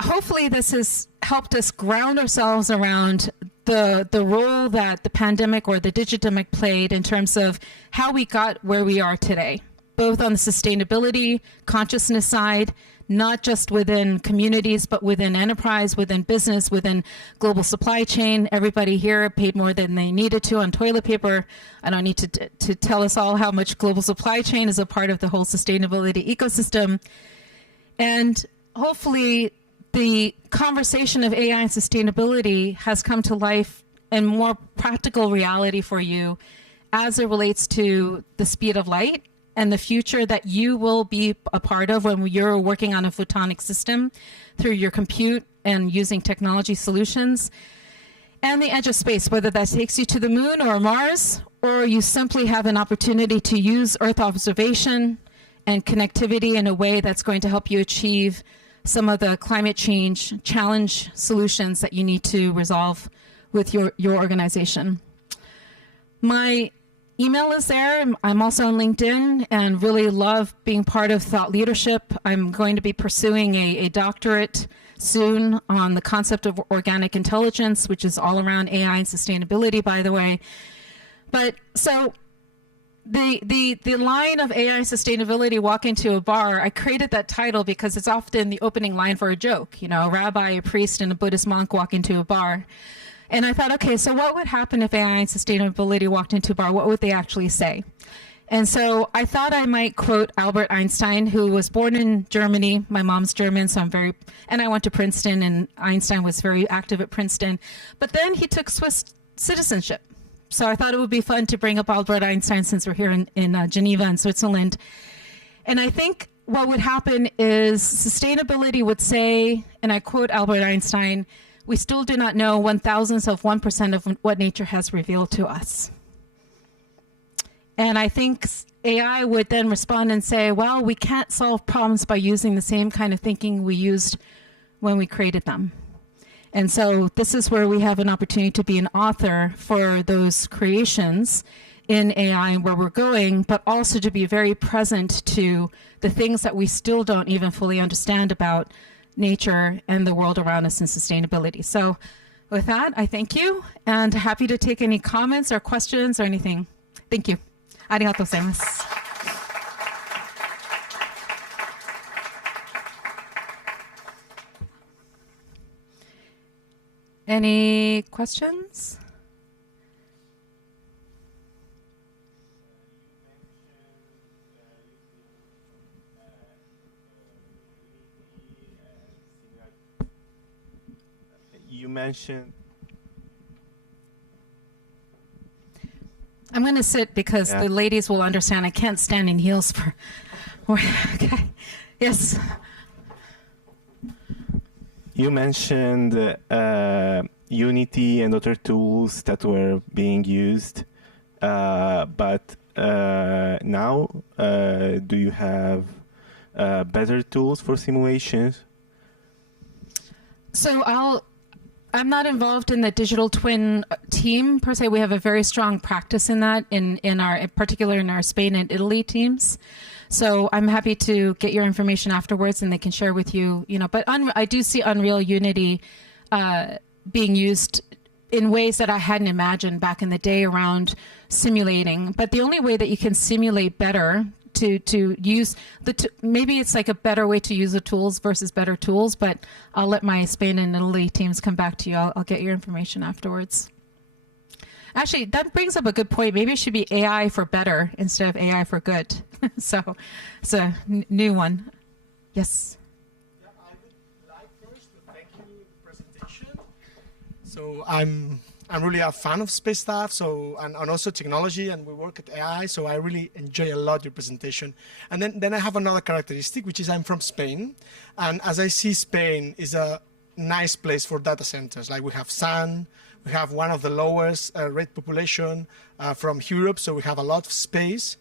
hopefully this has helped us ground ourselves around the role that the pandemic or the digidemic played in terms of how we got where we are today, both on the sustainability, consciousness side, not just within communities, but within enterprise, within business, within global supply chain. Everybody here paid more than they needed to on toilet paper. I don't need to tell us all how much global supply chain is a part of the whole sustainability ecosystem. And hopefully the conversation of AI and sustainability has come to life in more practical reality for you as it relates to the speed of light and the future that you will be a part of when you're working on a photonic system through your compute and using technology solutions. And the edge of space, whether that takes you to the moon or Mars, or you simply have an opportunity to use Earth observation and connectivity in a way that's going to help you achieve some of the climate change challenge solutions that you need to resolve with your organization. My email is there. I'm also on LinkedIn and really love being part of thought leadership. I'm going to be pursuing a doctorate soon on the concept of organic intelligence, which is all around AI and sustainability, by the way. But so the line of AI sustainability, walk into a bar, I created that title because it's often the opening line for a joke. You know, a rabbi, a priest, and a Buddhist monk walk into a bar. And I thought, okay, so what would happen if AI and sustainability walked into a bar? What would they actually say? And so I thought I might quote Albert Einstein, who was born in Germany. My mom's German, so and I went to Princeton, and Einstein was very active at Princeton. But then he took Swiss citizenship. So I thought it would be fun to bring up Albert Einstein since we're here in Geneva in Switzerland. And I think what would happen is sustainability would say, and I quote Albert Einstein, "We still do not know 1,000th of 1% of what nature has revealed to us." And I think AI would then respond and say, well, we can't solve problems by using the same kind of thinking we used when we created them. And so this is where we have an opportunity to be an author for those creations in AI and where we're going, but also to be very present to the things that we still don't even fully understand about nature and the world around us and sustainability. So with that, I thank you and happy to take any comments or questions or anything. Thank you. Arigatou gozaimasu. Any questions? You mentioned. I'm going to sit because the ladies will understand. I can't stand in heels for. Okay. Yes. You mentioned Unity and other tools that were being used, but now do you have better tools for simulations? So I'm not involved in the digital twin team per se. We have a very strong practice in that, in particular in our Spain and Italy teams. So I'm happy to get your information afterwards, and they can share with you. But I do see Unreal Unity being used in ways that I hadn't imagined back in the day around simulating. But the only way that you can simulate better to use maybe it's like a better way to use the tools versus better tools. But I'll let my Spain and Italy teams come back to you. I'll get your information afterwards. Actually, that brings up a good point. Maybe it should be AI for better instead of AI for good. So it's a new one. Yes. Yeah, I would like first to thank you for the presentation. So I'm really a fan of space stuff, and also technology, and we work at AI, so I really enjoy a lot your presentation. And then I have another characteristic, which is I'm from Spain, and as I see Spain is a nice place for data centers. Like we have sun, we have one of the lowest rate population from Europe, so we have a lot of space,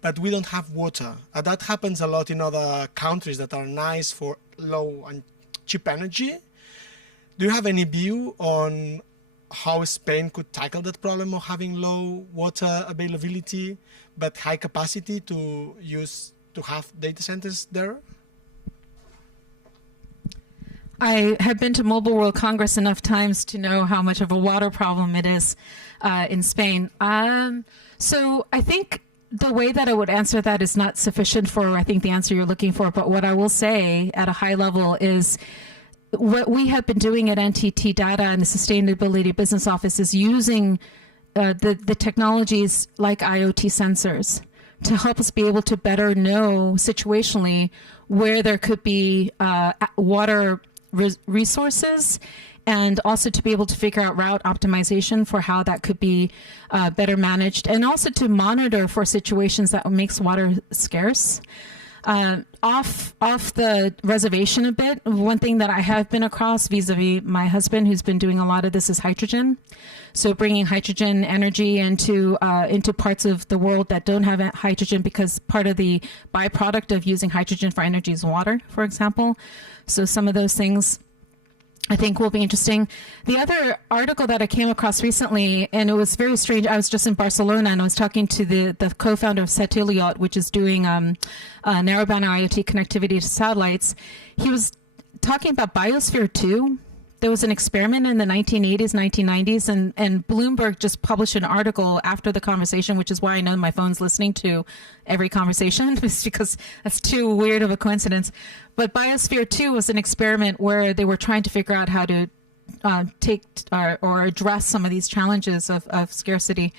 but we don't have water. That happens a lot in other countries that are nice for low and cheap energy. Do you have any view on how Spain could tackle that problem of having low water availability, but high capacity to have data centers there? I have been to Mobile World Congress enough times to know how much of a water problem it is in Spain. So I think the way that I would answer that is not sufficient for, I think, the answer you're looking for. But what I will say at a high level is what we have been doing at NTT Data and the Sustainability Business Office is using the technologies like IoT sensors to help us be able to better know situationally where there could be water resources, and also to be able to figure out route optimization for how that could be better managed, and also to monitor for situations that makes water scarce. Off the reservation a bit, one thing that I have been across vis-a-vis my husband, who's been doing a lot of this, is hydrogen. So bringing hydrogen energy into parts of the world that don't have hydrogen, because part of the byproduct of using hydrogen for energy is water, for example. So some of those things. I think will be interesting. The other article that I came across recently, and it was very strange, I was just in Barcelona and I was talking to the co-founder of Sateliot, which is doing narrowband IoT connectivity to satellites. He was talking about Biosphere 2. There was an experiment in the 1980s, 1990s, and Bloomberg just published an article after the conversation, which is why I know my phone's listening to every conversation, because that's too weird of a coincidence. But Biosphere 2 was an experiment where they were trying to figure out how to take or address some of these challenges of scarcity.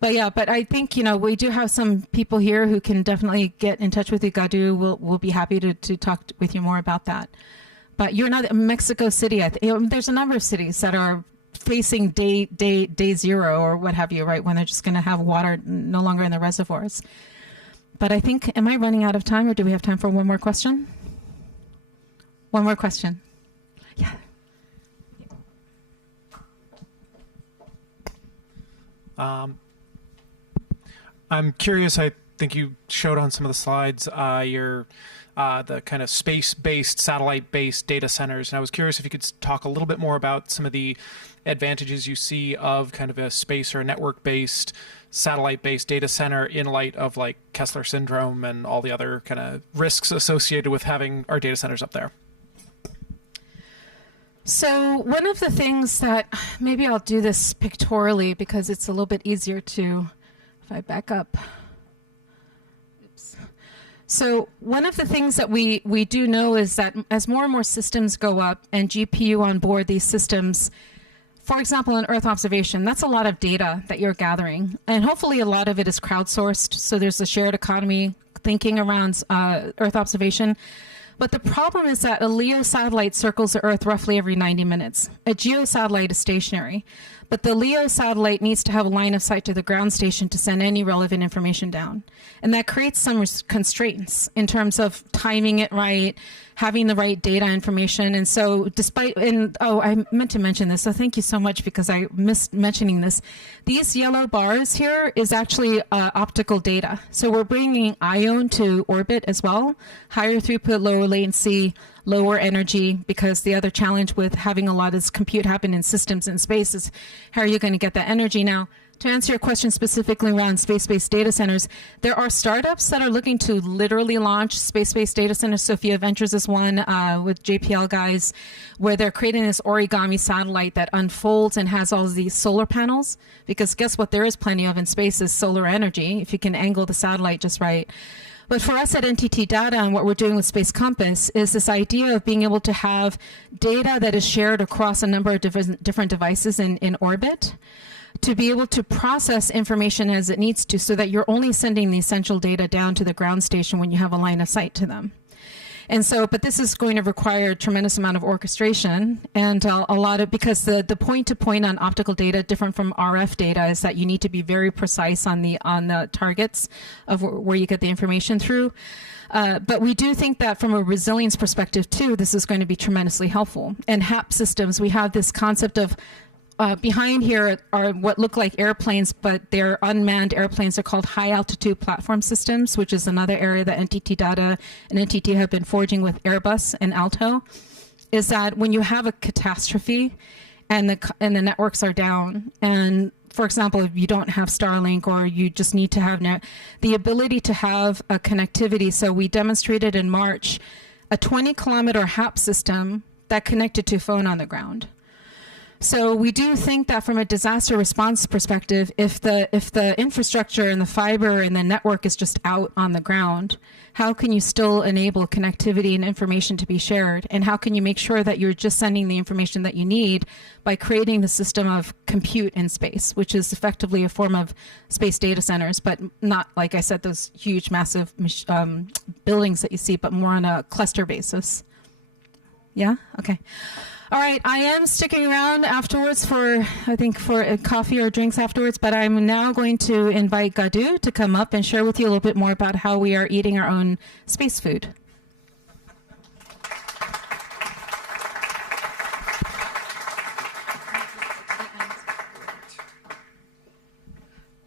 But yeah, but I think, we do have some people here who can definitely get in touch with you. Gadu will be happy to talk with you more about that. But you're not Mexico City. There's a number of cities that are facing day zero or what have you, right? When they're just going to have water no longer in the reservoirs. But I think, am I running out of time, or do we have time for one more question? One more question. Yeah. I'm curious. I think you showed on some of the slides the kind of space-based, satellite-based data centers. And I was curious if you could talk a little bit more about some of the advantages you see of kind of a space or a network-based, satellite-based data center in light of like Kessler syndrome and all the other kind of risks associated with having our data centers up there. So one of the things that, maybe I'll do this pictorially because it's a little bit easier to, if I back up. So one of the things that we do know is that as more and more systems go up and GPU on board these systems, for example, in Earth observation, that's a lot of data that you're gathering. And hopefully a lot of it is crowdsourced. So there's a shared economy thinking around Earth observation. But the problem is that a LEO satellite circles the Earth roughly every 90 minutes. A geosatellite is stationary. But the LEO satellite needs to have a line of sight to the ground station to send any relevant information down. And that creates some constraints in terms of timing it right, having the right data information. And so I meant to mention this, so thank you so much because I missed mentioning this. These yellow bars here is actually optical data. So we're bringing IOWN to orbit as well, higher throughput, lower latency, lower energy, because the other challenge with having a lot of this compute happen in systems in space is how are you going to get that energy? Now, to answer your question specifically around space-based data centers, there are startups that are looking to literally launch space-based data centers. Sophia Ventures is one with JPL guys, where they're creating this origami satellite that unfolds and has all of these solar panels. Because guess what there is plenty of in space is solar energy, if you can angle the satellite just right. But for us at NTT Data and what we're doing with Space Compass is this idea of being able to have data that is shared across a number of different devices in orbit, to be able to process information as it needs to so that you're only sending the essential data down to the ground station when you have a line of sight to them. And so, but this is going to require a tremendous amount of orchestration and a lot of, because the point-to-point on optical data, different from RF data, is that you need to be very precise on the targets of where you get the information through. But we do think that from a resilience perspective too, this is going to be tremendously helpful. And HAP systems, we have this concept of behind here are what look like airplanes, but they're unmanned airplanes. They're called high-altitude platform systems, which is another area that NTT Data and NTT have been forging with Airbus and Alto, is that when you have a catastrophe and the networks are down, and for example, if you don't have Starlink or you just need to have the ability to have a connectivity. So we demonstrated in March a 20-kilometer HAP system that connected to a phone on the ground. So we do think that from a disaster response perspective, if the infrastructure and the fiber and the network is just out on the ground, how can you still enable connectivity and information to be shared? And how can you make sure that you're just sending the information that you need by creating the system of compute in space, which is effectively a form of space data centers, but not, like I said, those huge, massive buildings that you see, but more on a cluster basis. Yeah? Okay. All right, I am sticking around afterwards for coffee or drinks afterwards, but I'm now going to invite Gadu to come up and share with you a little bit more about how we are eating our own space food.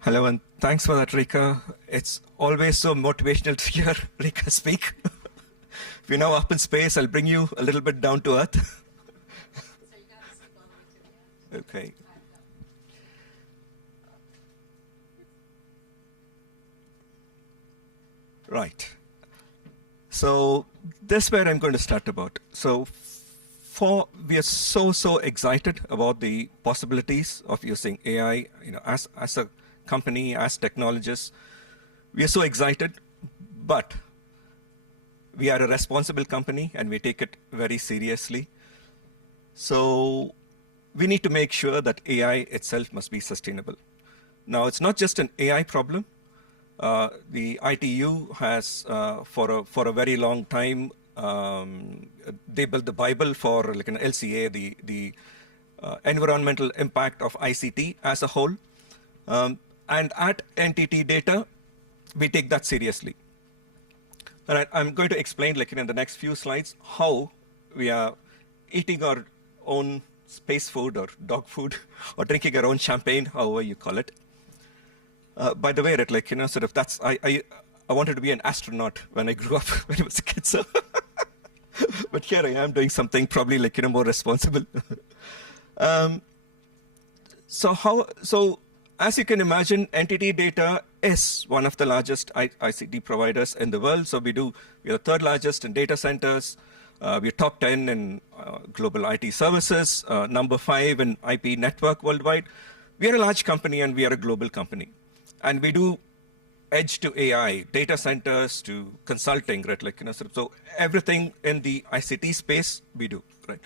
Hello, and thanks for that, Rika. It's always so motivational to hear Rika speak. We're now up in space. I'll bring you a little bit down to earth. Okay. Right. So this is where I'm going to start about. So we are so excited about the possibilities of using AI, as a company, as technologists. We are so excited, but we are a responsible company and we take it very seriously. So we need to make sure that AI itself must be sustainable. Now, it's not just an AI problem. The ITU has, for a very long time, they built the Bible for like an LCA, the environmental impact of ICT as a whole. And at NTT Data, we take that seriously. And I'm going to explain, like in the next few slides, how we are eating our own space food or dog food or drinking our own champagne, however you call it. By the way, like sort of that's I wanted to be an astronaut when I grew up when I was a kid, so but here I am doing something probably like more responsible. So as you can imagine, NTT Data is one of the largest ICT providers in the world. So we are the third largest in data centers. We're top 10 in global IT services, number 5 in IP network worldwide. We are a large company and we are a global company. And we do edge to AI, data centers to consulting, right? Like, so everything in the ICT space we do, right?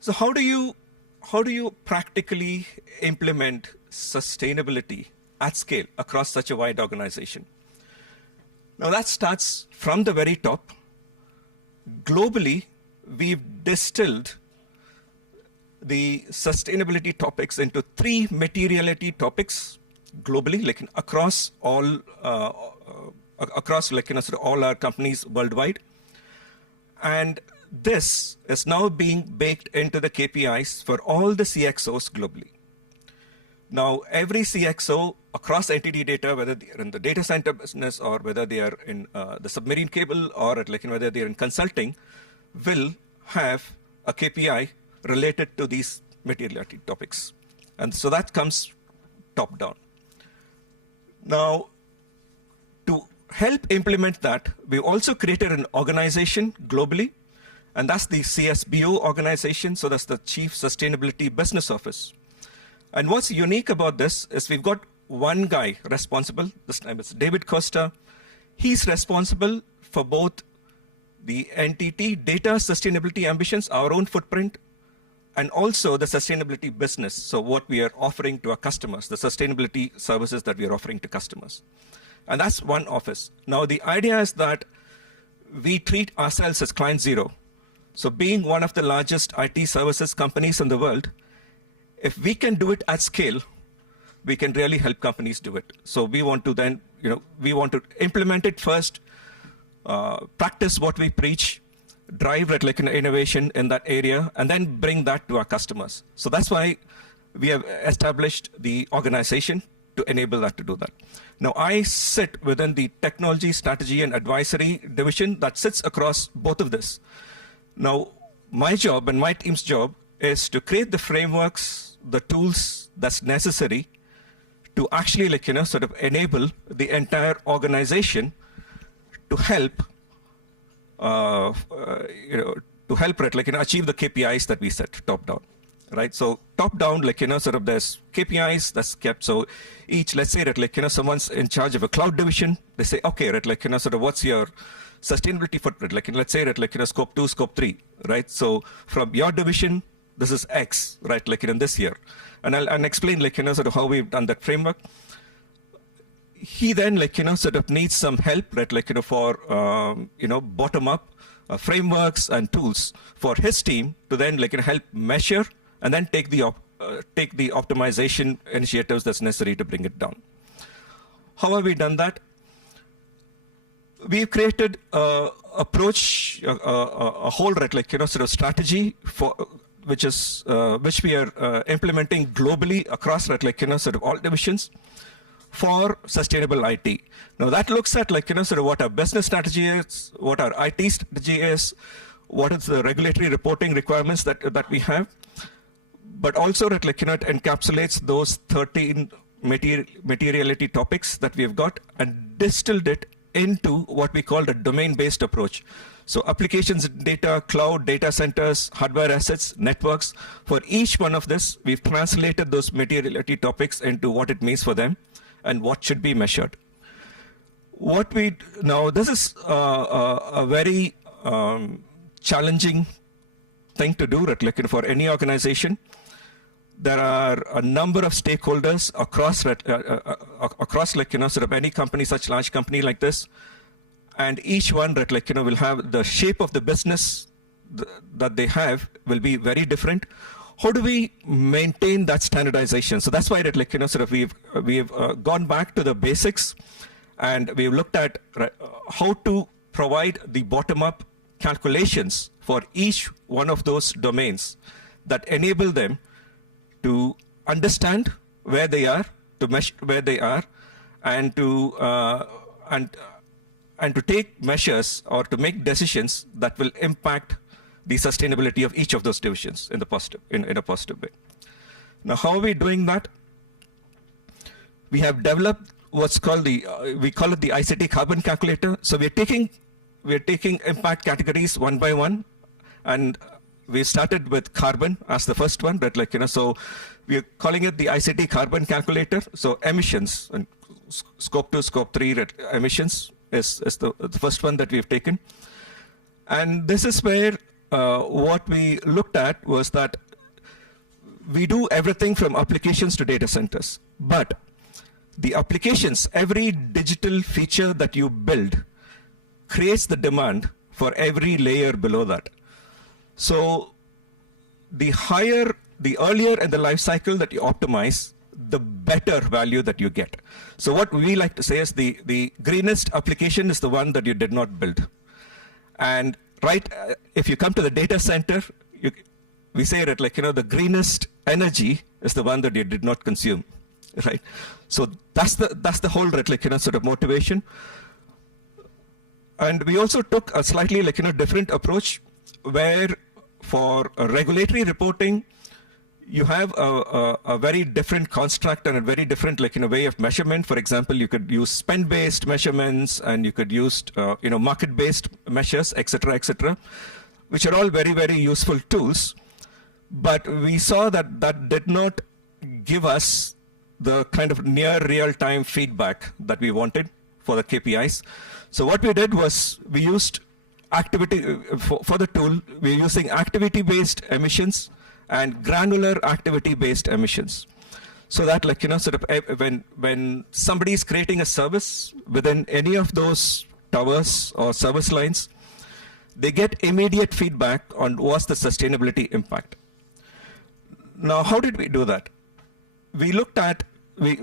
So how do you practically implement sustainability at scale across such a wide organization? Now that starts from the very top. Globally, we've distilled the sustainability topics into 3 materiality topics globally, like across all all our companies worldwide. And this is now being baked into the KPIs for all the CXOs globally. Now, every CXO across NTT Data, whether they're in the data center business or whether they are in the submarine cable or whether they're in consulting, will have a KPI related to these materiality topics. And so that comes top down. Now, to help implement that, we also created an organization globally, and that's the CSBO organization. So that's the Chief Sustainability Business Office. And what's unique about this is we've got one guy responsible. This time it's David Costa. He's responsible for both the NTT Data sustainability ambitions, our own footprint, and also the sustainability business. So what we are offering to our customers, the sustainability services that we are offering to customers. And that's one office. Now, the idea is that we treat ourselves as client zero. So being one of the largest IT services companies in the world, if we can do it at scale, we can really help companies do it. So we want to then, we want to implement it first, practice what we preach, drive innovation in that area, and then bring that to our customers. So that's why we have established the organization to enable that to do that. Now, I sit within the technology, strategy, and advisory division that sits across both of this. Now, my job and my team's job is to create the frameworks, the tools that's necessary to actually sort of enable the entire organization to help achieve the KPIs that we set top down, right? So top down, sort of there's KPIs that's kept. So each, let's say that someone's in charge of a cloud division. They say, okay, right, sort of what's your sustainability footprint? Let's say that scope 2, scope 3, right? So from your division, this is X, right? In this year, and I'll explain sort of how we've done that framework. He then sort of needs some help, right? For bottom up frameworks and tools for his team to then help measure and then take the optimization initiatives that's necessary to bring it down. How have we done that? We've created a approach, a whole sort of strategy for which we are implementing globally across sort of all divisions for sustainable IT. Now that looks at sort of what our business strategy is, what our IT strategy is, what is the regulatory reporting requirements that we have. but also it encapsulates those 13 materiality topics that we have got and distilled it into what we call the domain-based approach. So applications, data, cloud, data centers, hardware assets, networks. For each one of this, we've translated those materiality topics into what it means for them and what should be measured. Now this is a very challenging thing to do, for any organization. There are a number of stakeholders across any company, such large company like this, and each one will have the shape of the business that they have will be very different. How do we maintain that standardization? So that's why we've gone back to the basics, and we've looked at how to provide the bottom-up calculations for each one of those domains that enable them to understand where they are, to measure where they are, and to take measures or to make decisions that will impact the sustainability of each of those divisions in a positive way. Now, how are we doing that? We have developed what's called we call it the ICT carbon calculator. So we're taking impact categories one by one, and we started with carbon as the first one, so we're calling it the ICT carbon calculator. So emissions, and scope 2, scope 3 emissions is the first one that we've taken. And this is where what we looked at was that we do everything from applications to data centers. But the applications, every digital feature that you build creates the demand for every layer below that. So the earlier in the life cycle that you optimize, the better value that you get. So what we like to say is the greenest application is the one that you did not build. And if you come to the data center, we say that the greenest energy is the one that you did not consume, right? So that's the whole motivation. And we also took a slightly different approach, where for regulatory reporting, you have a very different construct and a very different way of measurement. For example, you could use spend-based measurements, and you could use market-based measures, etc., which are all very, very useful tools. But we saw that did not give us the kind of near real-time feedback that we wanted for the KPIs. So what we did was we used for the tool, we're using activity-based emissions and granular activity-based emissions. So that when somebody is creating a service within any of those towers or service lines, they get immediate feedback on what's the sustainability impact. Now, how did we do that? We looked at, we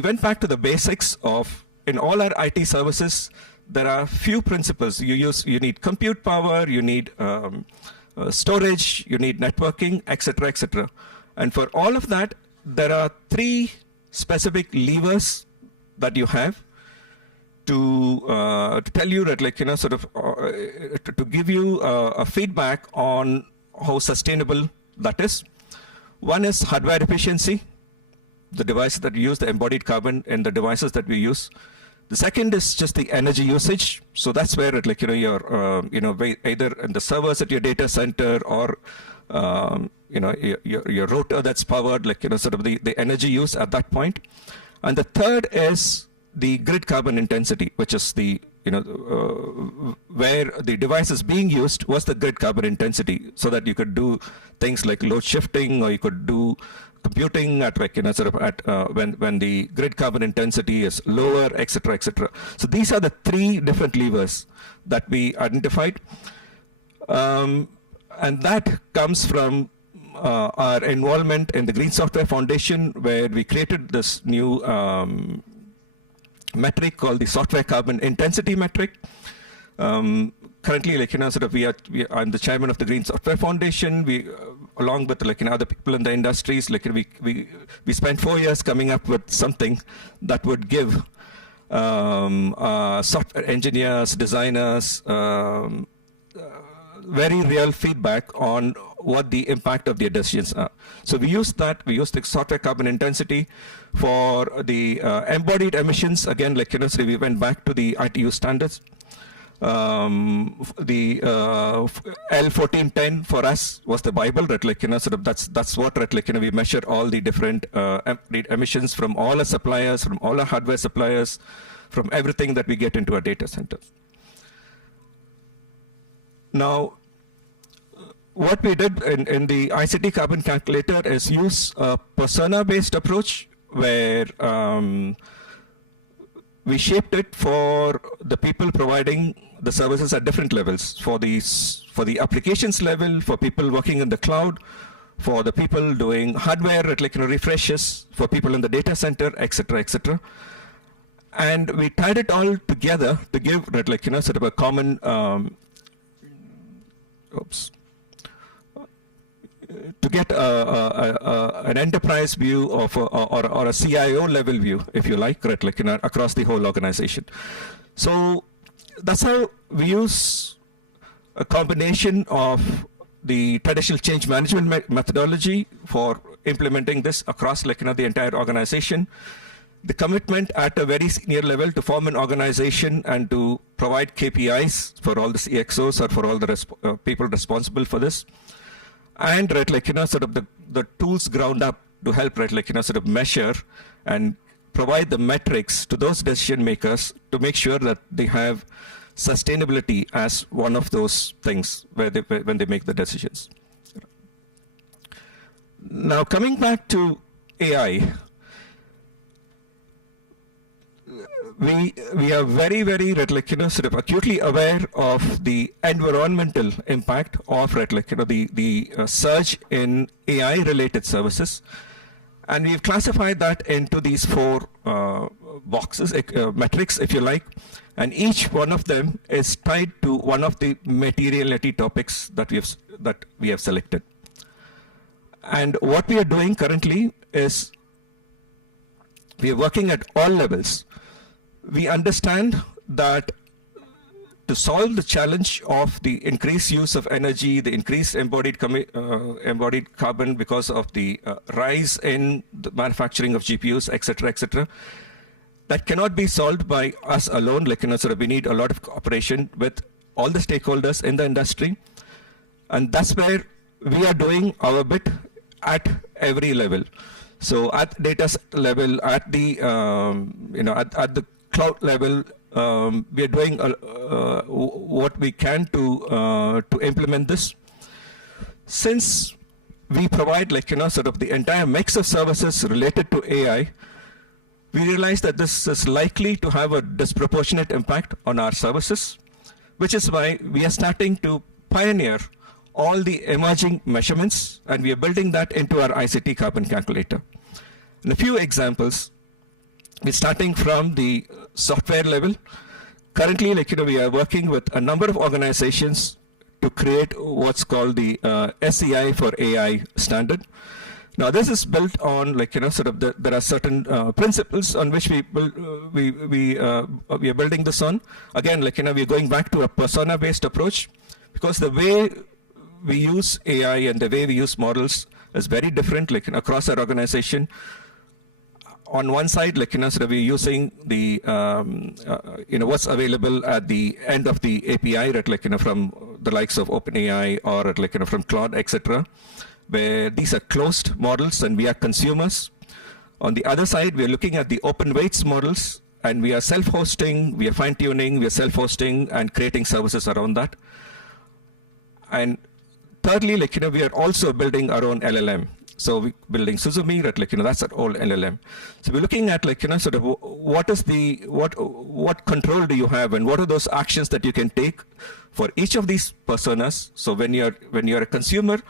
went back to the basics of, in all our IT services, there are few principles. You need compute power, you need storage, you need networking, etc., etc. And for all of that, there are 3 specific levers that you have to tell you that, to give you a feedback on how sustainable that is. One is hardware efficiency, the devices that we use, the embodied carbon in the devices that we use. The second is just the energy usage. So that's where you're either in the servers at your data center or your router that's powered, the energy use at that point. And the third is the grid carbon intensity, which is the where the device is being used, what's the grid carbon intensity, so that you could do things like load shifting, or you could do computing at when the grid carbon intensity is lower, etc., etc. So these are the 3 different levers that we identified, and that comes from our involvement in the Green Software Foundation, where we created this new metric called the Software Carbon Intensity metric. Currently, I'm the chairman of the Green Software Foundation. We, along with other people in the industries, we spent 4 years coming up with something that would give software engineers, designers, very real feedback on what the impact of their decisions are. So we used that. We used the software carbon intensity for the embodied emissions. Again, so we went back to the ITU standards. The L1410 for us was the Bible. That's what we measure all the different emissions from all our suppliers, from all our hardware suppliers, from everything that we get into our data centers. Now, what we did in the ICT carbon calculator is use a persona-based approach where we shaped it for the people providing the services at different levels. For the applications level, for people working in the cloud, for the people doing hardware refreshes, for people in the data center, etc., etc. And we tied it all together to give sort of a common to get an enterprise view of or a CIO level view, if you like, across the whole organization. So that's how we use a combination of the traditional change management methodology for implementing this across the entire organization. The commitment at a very senior level to form an organization and to provide KPIs for all the CXOs or for all the people responsible for this. And sort of the tools ground up to help sort of measure and provide the metrics to those decision makers to make sure that they have sustainability as one of those things when they make the decisions. Now coming back to AI, we are very, very sort of acutely aware of the environmental impact of the surge in AI related services, and we've classified that into these four boxes, metrics, if you like, and each one of them is tied to one of the materiality topics that we have selected. And what we are doing currently is we are working at all levels. We understand that to solve the challenge of the increased use of energy, the increased embodied carbon because of the rise in the manufacturing of GPUs, etc., that cannot be solved by us alone. We need a lot of cooperation with all the stakeholders in the industry, and that's where we are doing our bit at every level. So at data level, at the at the cloud level, we are doing what we can to implement this. Since we provide sort of the entire mix of services related to AI, we realize that this is likely to have a disproportionate impact on our services, which is why we are starting to pioneer all the emerging measurements, and we are building that into our ICT carbon calculator. And a few examples. We're starting from the software level. Currently, we are working with a number of organizations to create what's called the SEI for AI standard. Now, this is built on sort of there are certain principles on which we are building this on. Again, we are going back to a persona-based approach, because the way we use AI and the way we use models is very different across our organization. On one side, sort of we're using the what's available at the end of the API, from the likes of OpenAI or from Claude, etc., where these are closed models and we are consumers. On the other side, we are looking at the open weights models, and we are self-hosting, we are fine-tuning, we are self-hosting and creating services around that. And thirdly, we are also building our own LLM. So we're building Suzumi, that's an old LLM. So we're looking at sort of what control do you have, and what are those actions that you can take for each of these personas. So when you're a consumer,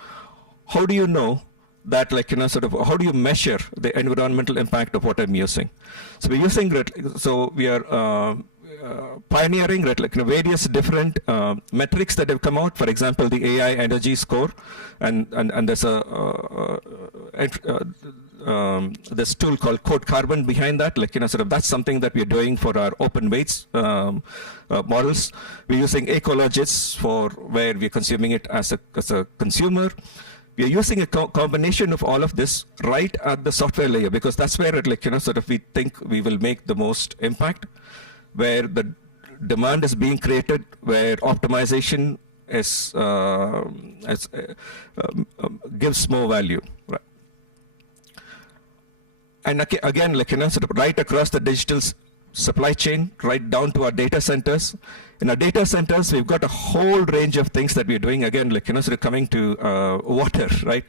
how do you know that sort of how do you measure the environmental impact of what I'm using? So we're using we are pioneering right, like, various different metrics that have come out. For example, the AI energy score, and there's this tool called Code Carbon behind that. Like, sort of that's something that we're doing for our open weights models. We're using Ecologits for where we're consuming it as a consumer. We are using a combination of all of this right at the software layer, because that's where it, like, sort of we think we will make the most impact, where the demand is being created, where optimization is gives more value. Right. And again, like, sort of right across the digital supply chain, right down to our data centers. In our data centers, we've got a whole range of things that we're doing. Again, like, sort of coming to water, right?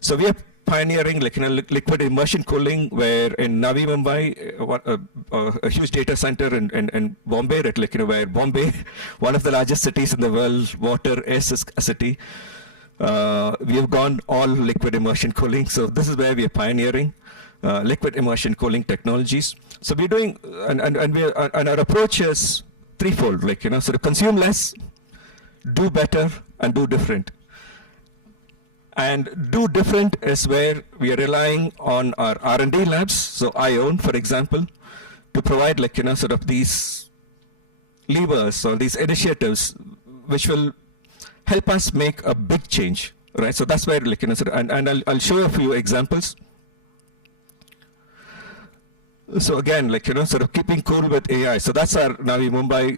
So we are pioneering, like, liquid immersion cooling, where in Navi Mumbai, a huge data center in Bombay, right, like, where Bombay, one of the largest cities in the world, water is a city. We have gone all liquid immersion cooling. So this is where we are pioneering liquid immersion cooling technologies. So we're doing, and our approach is threefold, like, sort of consume less, do better, and do different. And do different is where we are relying on our R&D labs, so IOWN, for example, to provide, like, sort of these levers or these initiatives which will help us make a big change, right? So that's where, like, sort of, and I'll show a few examples. So again, like, sort of keeping cool with AI. So that's our Navi Mumbai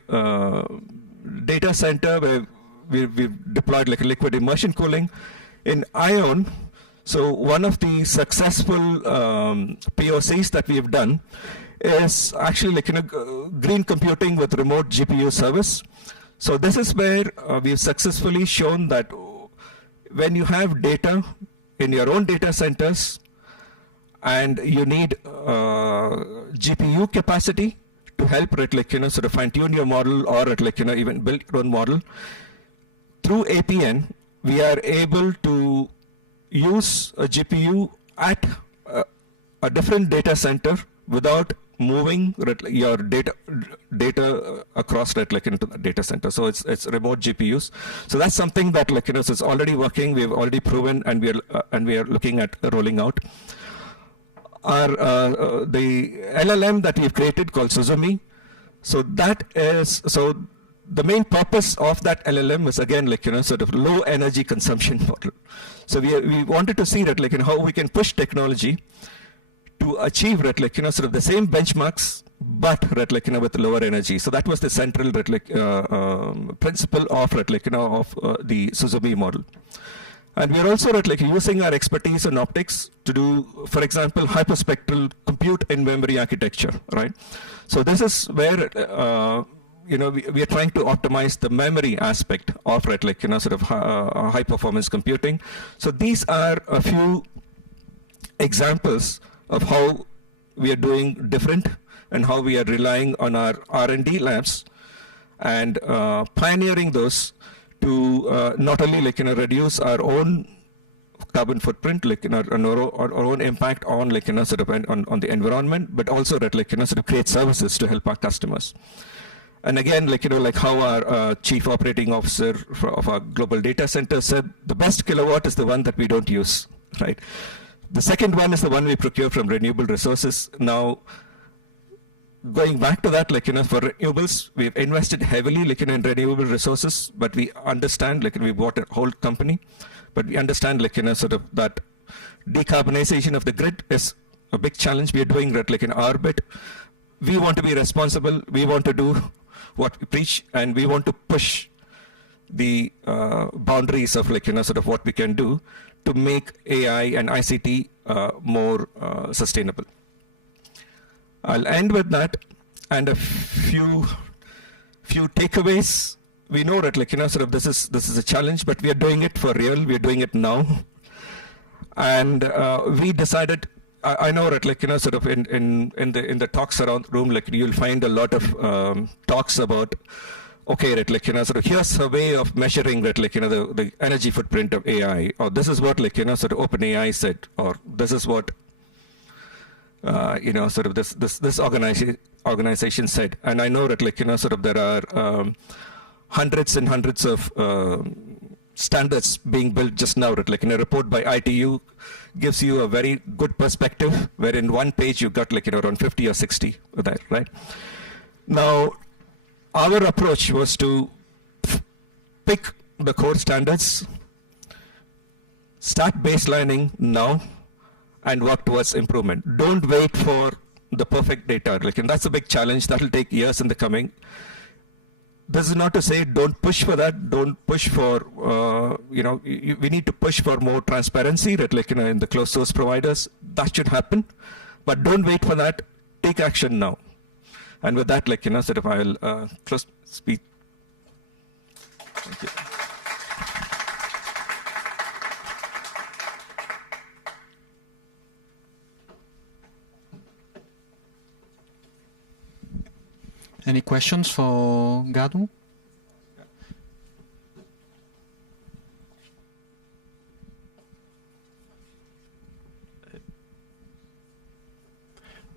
data center, where we've deployed, like, a liquid immersion cooling. In IOWN, so one of the successful POCs that we have done is actually, like, green computing with remote GPU service. So this is where we've successfully shown that when you have data in your own data centers, and you need GPU capacity to help, right, like, sort of fine tune your model, or, like, even build your own model. Through APN, we are able to use a GPU at a different data center without moving your data across, right, like, into the data center. So it's remote GPUs. So that's something that, like, so it's already working. We have already proven, and we are looking at rolling out. Our the LLM that we've created called Suzumi. So that is, so the main purpose of that LLM is, again, like, sort of low energy consumption model. So we wanted to see that, like, how we can push technology to achieve, right, like, sort of the same benchmarks, but, right, like, with lower energy. So that was the central, right, like, principle of, right, like, of the Suzumi model. And we're also, right, like, using our expertise in optics to do, for example, hyperspectral compute in memory architecture, right? So this is where, we are trying to optimize the memory aspect of, right, like, sort of high performance computing. So these are a few examples of how we are doing different, and how we are relying on our R&D labs and pioneering those to not only, like, reduce our own carbon footprint, like, our own impact on, like, sort of on the environment, but also, right, like, sort of create services to help our customers. And again, like, like how our chief operating officer of our global data center said, the best kilowatt is the one that we don't use, right? The second one is the one we procure from renewable resources. Now, going back to that, like, for renewables, we've invested heavily, like, in renewable resources, but we understand, like, we bought a whole company, but we understand, like, sort of that decarbonization of the grid is a big challenge. We are doing that, like, in our bit. We want to be responsible. We want to do what we preach, and we want to push the boundaries of, like, sort of what we can do to make AI and ICT more sustainable. I'll end with that and a few takeaways. We know that, like, sort of this is a challenge, but we are doing it for real. We are doing it now, and we decided. I know that, like, sort of in the talks around the room, like, you'll find a lot of talks about, okay, right, like, sort of here's a way of measuring that, like, the energy footprint of AI, or this is what, like, sort of OpenAI said, or this is what sort of this organization said. And I know that, like, sort of there are hundreds and hundreds of standards being built just now. That, like, in a report by ITU gives you a very good perspective, where in one page you got, like, around 50 or 60 of that, right? Now, our approach was to pick the core standards, start baselining now, and work towards improvement. Don't wait for the perfect data. Like, and that's a big challenge. That will take years in the coming. This is not to say don't push for that. Don't push for, we need to push for more transparency, right? Like, in the closed source providers. That should happen. But don't wait for that. Take action now. And with that, like, sort of I'll close speech. Thank you. Any questions for Gadu?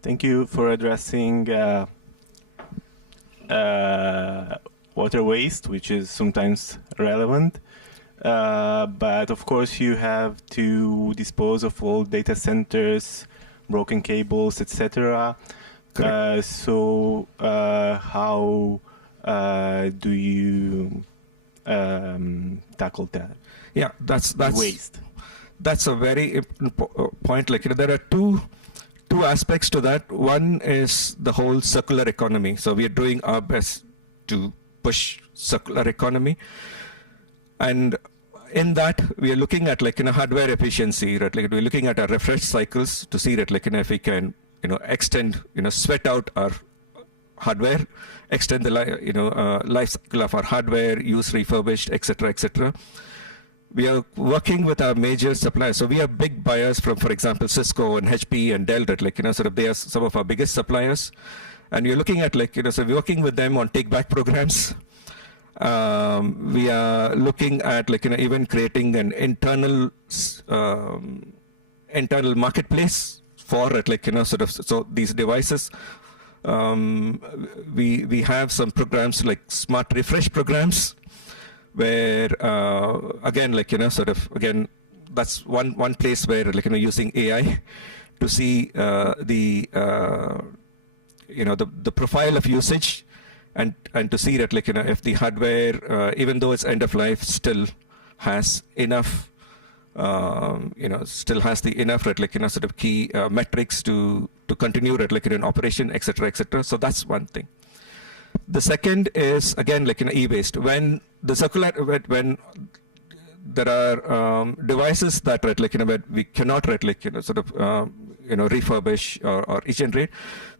Thank you for addressing water waste, which is sometimes relevant. But of course, you have to dispose of all data centers, broken cables, etc. So how do you tackle that? Yeah, that's waste. That's a very important point. Like, there are two aspects to that. One is the whole circular economy. So we are doing our best to push circular economy, and in that we are looking at, like, hardware efficiency. Right? Like, we're looking at our refresh cycles to see that, like, if we can extend, sweat out our hardware, extend the life cycle of our hardware, use refurbished, etc., etc. We are working with our major suppliers. So we are big buyers from, for example, Cisco and HP and Dell. That, like, sort of they are some of our biggest suppliers, and we are looking at, like, so we're working with them on take-back programs. We are looking at, like, even creating an internal marketplace for it, like, sort of, so these devices, we have some programs like smart refresh programs, where again, like, sort of, again, that's one place where, like, using AI to see the profile of usage, and to see that, like, if the hardware, even though it's end of life, still has enough. Still has the enough, right, like, sort of key metrics to continue, right, like, in operation, etc., etc. So that's one thing. The second is, again, like, e-waste. When the circular, when there are devices that, right, like, where we cannot, right, like, sort of refurbish or regenerate,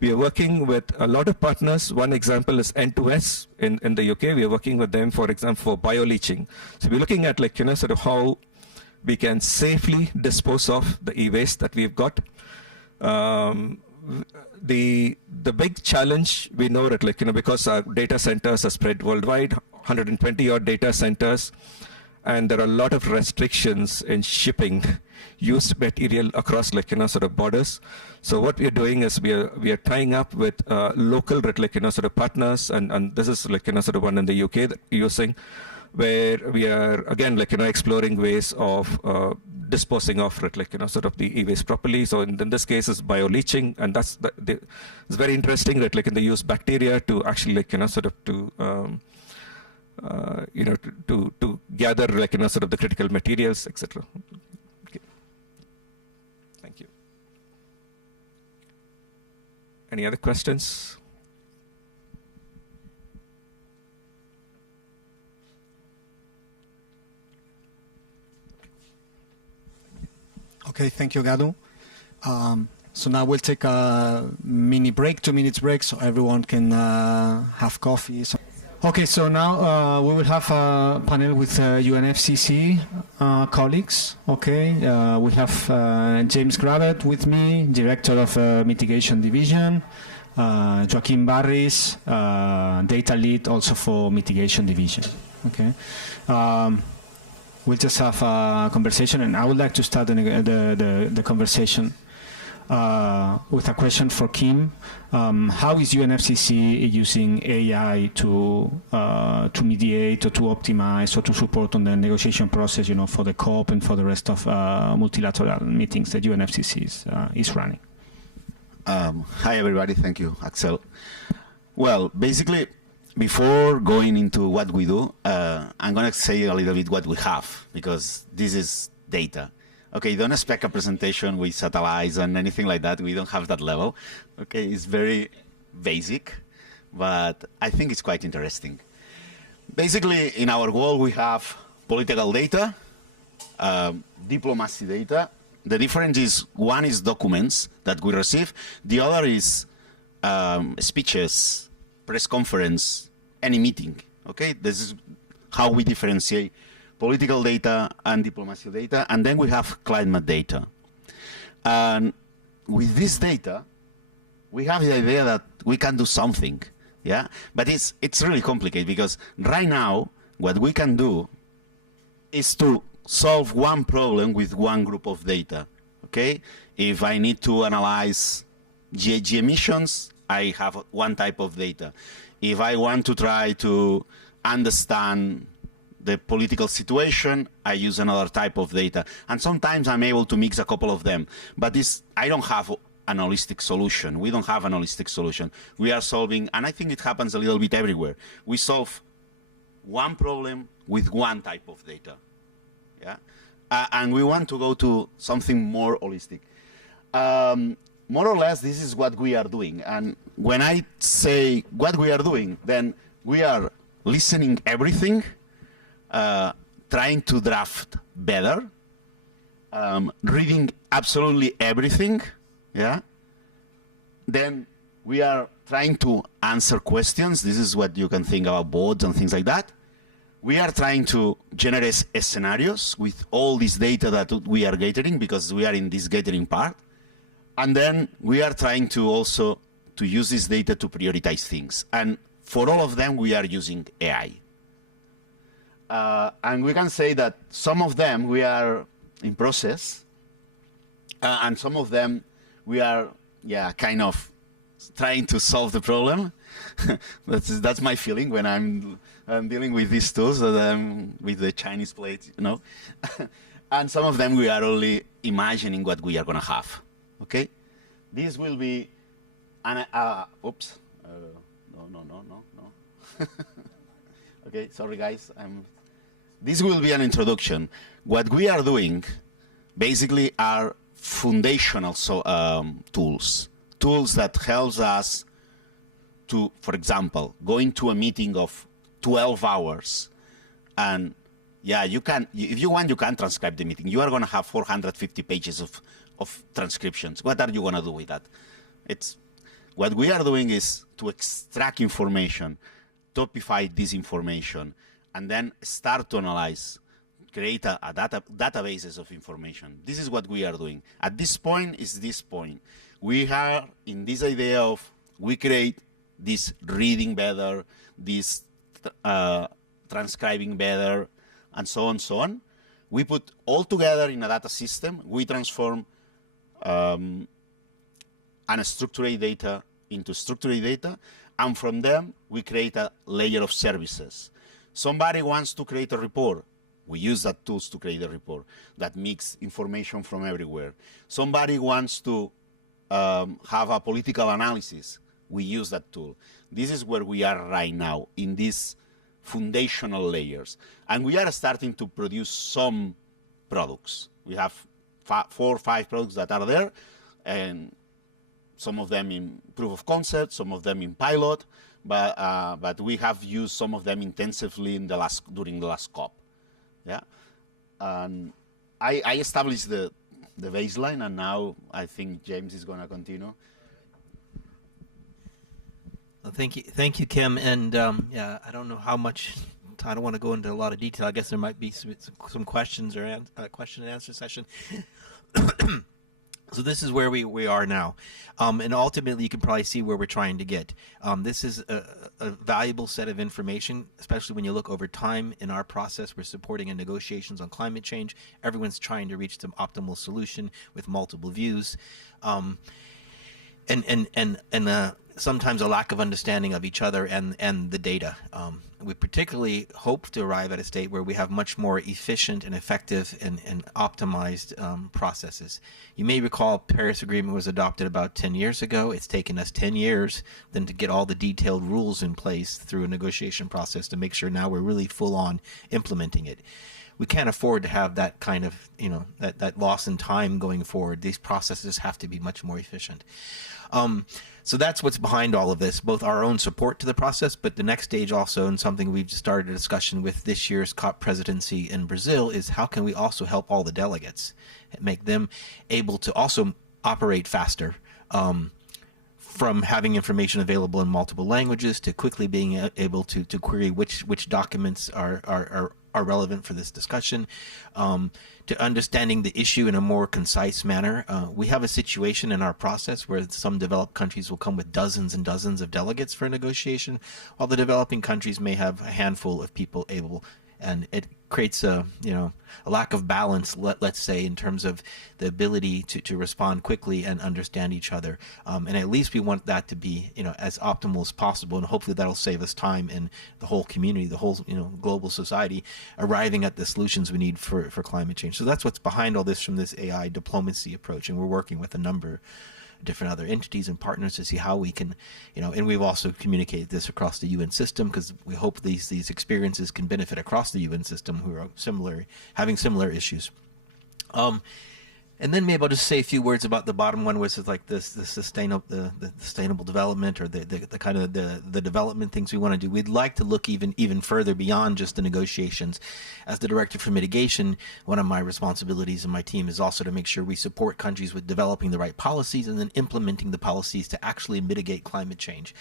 we are working with a lot of partners. One example is N2S in the UK. We are working with them, for example, for bioleaching. So we're looking at, like, sort of how we can safely dispose of the e-waste that we've got. The big challenge, we know that, like, because our data centers are spread worldwide, 120 odd data centers, and there are a lot of restrictions in shipping used material across, like, sort of borders. So what we are doing is we are tying up with local, like, sort of partners, and this is, like, sort of one in the UK that we're using, where we are, again, like, exploring ways of disposing of it, like, sort of the e-waste properly. So in this case is bioleaching, and it's very interesting that, like, they use bacteria to actually, like, sort of to to gather, like, sort of the critical materials, etc. Okay. Thank you. Any other questions? Okay, thank you, Gadu. So now we'll take a mini break, 2 minutes break, so everyone can have coffee. Okay, so now we will have a panel with UNFCCC colleagues. Okay, we have James Gravet with me, Director of Mitigation Division, Joaquin Barris, Data Lead also for Mitigation Division. Okay. We'll just have a conversation, and I would like to start the conversation. with a question for Kim. How is UNFCCC using AI to mediate or to optimize or to support on the negotiation process, for the COP and for the rest of multilateral meetings that UNFCCC is running? Hi, everybody. Thank you, Axel. Well, basically, before going into what we do, I'm going to say a little bit what we have, because this is data. Okay, don't expect a presentation with satellites and anything like that. We don't have that level. Okay, it's very basic, but I think it's quite interesting. Basically, in our world, we have political data, diplomacy data. The difference is one is documents that we receive. The other is speeches, press conference, any meeting. Okay, this is how we differentiate political data and diplomacy data, and then we have climate data. And with this data, we have the idea that we can do something, yeah? But it's really complicated, because right now, what we can do is to solve one problem with one group of data, okay? If I need to analyze GHG emissions, I have one type of data. If I want to try to understand the political situation, I use another type of data. And sometimes I'm able to mix a couple of them. But I don't have an holistic solution. We don't have an holistic solution. We are solving, and I think it happens a little bit everywhere. We solve one problem with one type of data. Yeah? And we want to go to something more holistic. More or less, this is what we are doing. And when I say what we are doing, then we are listening everything, trying to draft better, reading absolutely everything, yeah? Then we are trying to answer questions. This is what you can think about boards and things like that. We are trying to generate scenarios with all this data that we are gathering, because we are in this gathering part. And then we are trying to also to use this data to prioritize things. And for all of them, we are using AI. And we can say that some of them we are in process, and some of them we are, kind of trying to solve the problem. That's my feeling when I'm dealing with these tools, that I'm with the Chinese plate, And some of them we are only imagining what we are going to have. Okay, this will be an oops, no. Okay, sorry guys. This will be an introduction. What we are doing basically are foundational tools that helps us to, for example, go into a meeting of 12 hours, and you can, if you want, you can transcribe the meeting. You are going to have 450 pages of transcriptions. What are you going to do with that? What we are doing is to extract information, topify this information, and then start to analyze, create databases of information. This is what we are doing. At this point is this point. We are in this idea of we create this reading better, this transcribing better, and so on, so on. We put all together in a data system. We transform unstructured data into structured data, and from them we create a layer of services. Somebody wants to create a report. We use that tools to create a report that mix information from everywhere. Somebody wants to have a political analysis. We use that tool. This is where we are right now, in these foundational layers. And we are starting to produce some products. We have 4 or 5 products that are there, and some of them in proof of concept, some of them in pilot, but we have used some of them intensively during the last COP. Yeah, and I established the baseline, and now I think James is going to continue. Well, thank you, Kim. And I don't know how much. I don't want to go into a lot of detail. I guess there might be some questions or question and answer session. So this is where we are now. And ultimately, you can probably see where we're trying to get. This is a valuable set of information, especially when you look over time in our process. We're supporting in negotiations on climate change. Everyone's trying to reach the optimal solution with multiple views. And sometimes a lack of understanding of each other and the data. We particularly hope to arrive at a state where we have much more efficient and effective and optimized processes. You may recall Paris Agreement was adopted about 10 years ago. It's taken us 10 years then to get all the detailed rules in place through a negotiation process to make sure now we're really full on implementing it. We can't afford to have that kind of, that loss in time going forward. These processes have to be much more efficient. So that's what's behind all of this, both our own support to the process, but the next stage also, and something we've just started a discussion with this year's COP presidency in Brazil, is how can we also help all the delegates, make them able to also operate faster, from having information available in multiple languages to quickly being able to query which documents are relevant for this discussion, to understanding the issue in a more concise manner. We have a situation in our process where some developed countries will come with dozens and dozens of delegates for a negotiation, while the developing countries may have a handful of people able, and it creates a lack of balance, let's say, in terms of the ability to respond quickly and understand each other. And at least we want that to be as optimal as possible, and hopefully that'll save us time in the whole community, the whole global society, arriving at the solutions we need for climate change. So that's what's behind all this from this AI diplomacy approach, and we're working with a number different other entities and partners to see how we can, and we've also communicated this across the UN system, because we hope these experiences can benefit across the UN system who are having similar issues. And then maybe I'll just say a few words about the bottom one, which is like the sustainable development, or the kind of the development things we want to do. We'd like to look even further beyond just the negotiations. As the director for mitigation, one of my responsibilities in my team is also to make sure we support countries with developing the right policies and then implementing the policies to actually mitigate climate change.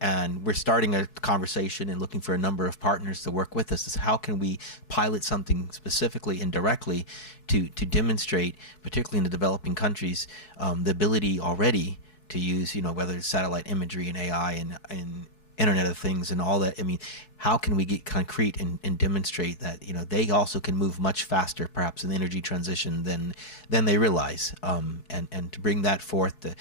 And we're starting a conversation and looking for a number of partners to work with us. Is how can we pilot something specifically and directly to demonstrate, particularly in the developing countries, the ability already to use, whether it's satellite imagery and AI and Internet of Things and all that. I mean, how can we get concrete and demonstrate that they also can move much faster, perhaps in the energy transition than they realize, and to bring that forth to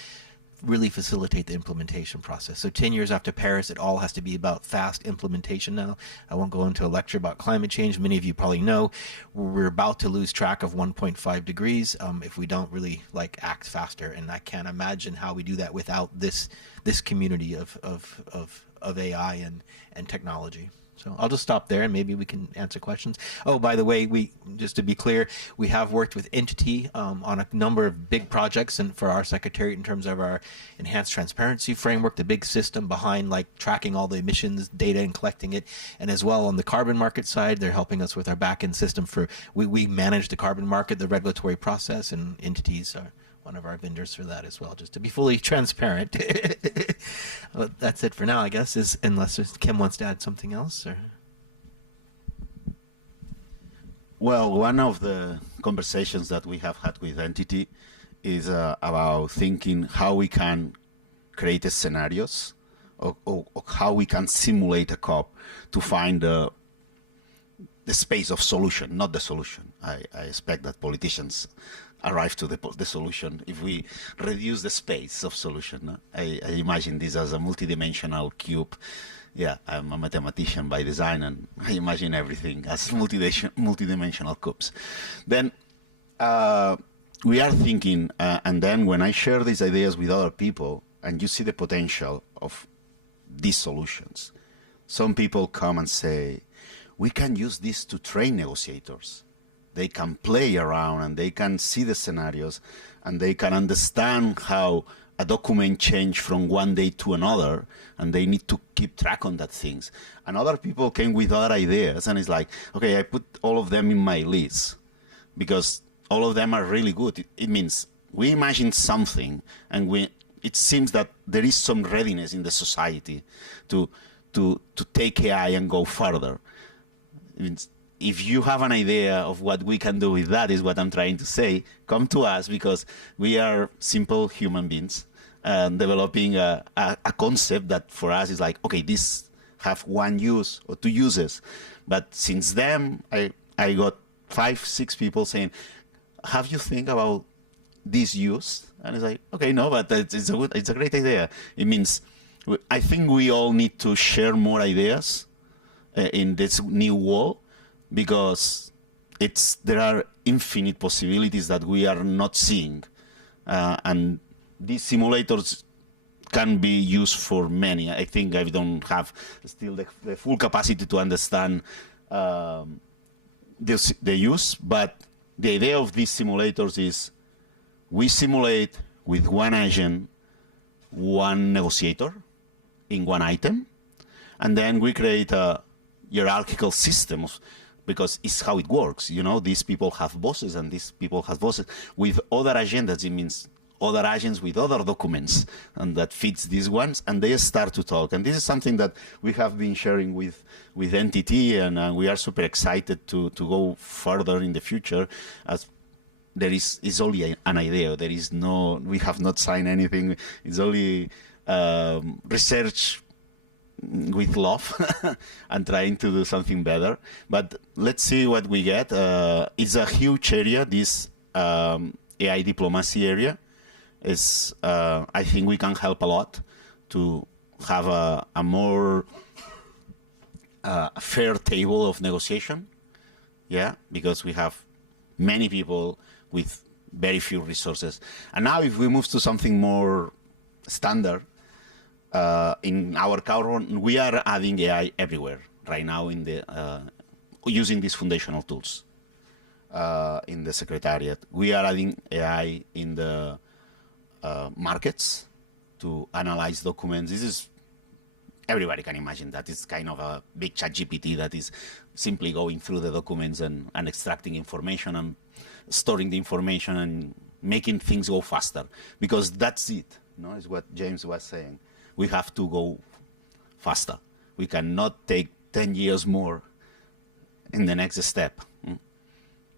really facilitate the implementation process. So 10 years after Paris, it all has to be about fast implementation now. I won't go into a lecture about climate change. Many of you probably know we're about to lose track of 1.5 degrees if we don't really act faster. And I can't imagine how we do that without this community of AI and technology. So I'll just stop there, and maybe we can answer questions. Oh, by the way, just to be clear, we have worked with Entity on a number of big projects, and for our secretariat in terms of our enhanced transparency framework, the big system behind tracking all the emissions data and collecting it, and as well on the carbon market side, they're helping us with our back-end system for we manage the carbon market, the regulatory process, and Entities are one of our vendors for that as well, just to be fully transparent. Well, that's it for now, I guess, unless Kim wants to add something else. Or? Well, one of the conversations that we have had with Entity is about thinking how we can create scenarios or how we can simulate a COP to find the space of solution, not the solution. I expect that politicians arrive to the solution if we reduce the space of solution. I imagine this as a multidimensional cube. Yeah, I'm a mathematician by design, and I imagine everything as multidimensional cubes. Then we are thinking, and then when I share these ideas with other people, and you see the potential of these solutions, some people come and say, we can use this to train negotiators. They can play around and they can see the scenarios and they can understand how a document change from one day to another, and they need to keep track on that things. And other people came with other ideas, and it's like, okay, I put all of them in my list because all of them are really good. It means we imagine something, and it seems that there is some readiness in the society to take AI and go further. It means if you have an idea of what we can do with that, is what I'm trying to say, come to us, because we are simple human beings developing a concept that for us is like, okay, this have one use or two uses. But since then, I got 5-6 people saying, have you think about this use? And it's like, okay, no, but it's a great idea. It means, I think we all need to share more ideas in this new world, because there are infinite possibilities that we are not seeing. And these simulators can be used for many. I think I don't have still the full capacity to understand the use, but the idea of these simulators is we simulate with one agent, one negotiator in one item, and then we create a hierarchical system because it's how it works. You know, these people have bosses and these people have bosses with other agendas. It means other agents with other documents, and that fits these ones, and they start to talk. And this is something that we have been sharing with NTT, and we are super excited to go further in the future, as there is only an idea. There is no, we have not signed anything. It's only research with love and trying to do something better. But let's see what we get. It's a huge area, this AI diplomacy area. Is I think we can help a lot to have a more fair table of negotiation. Yeah, because we have many people with very few resources. And now if we move to something more standard, in our current, we are adding AI everywhere right now in the using these foundational tools in the Secretariat. We are adding AI in the markets to analyze documents. This is, everybody can imagine that. It's kind of a big ChatGPT that is simply going through the documents and extracting information and storing the information and making things go faster. Because that's it, you know, is what James was saying. We have to go faster. We cannot take 10 years more in the next step.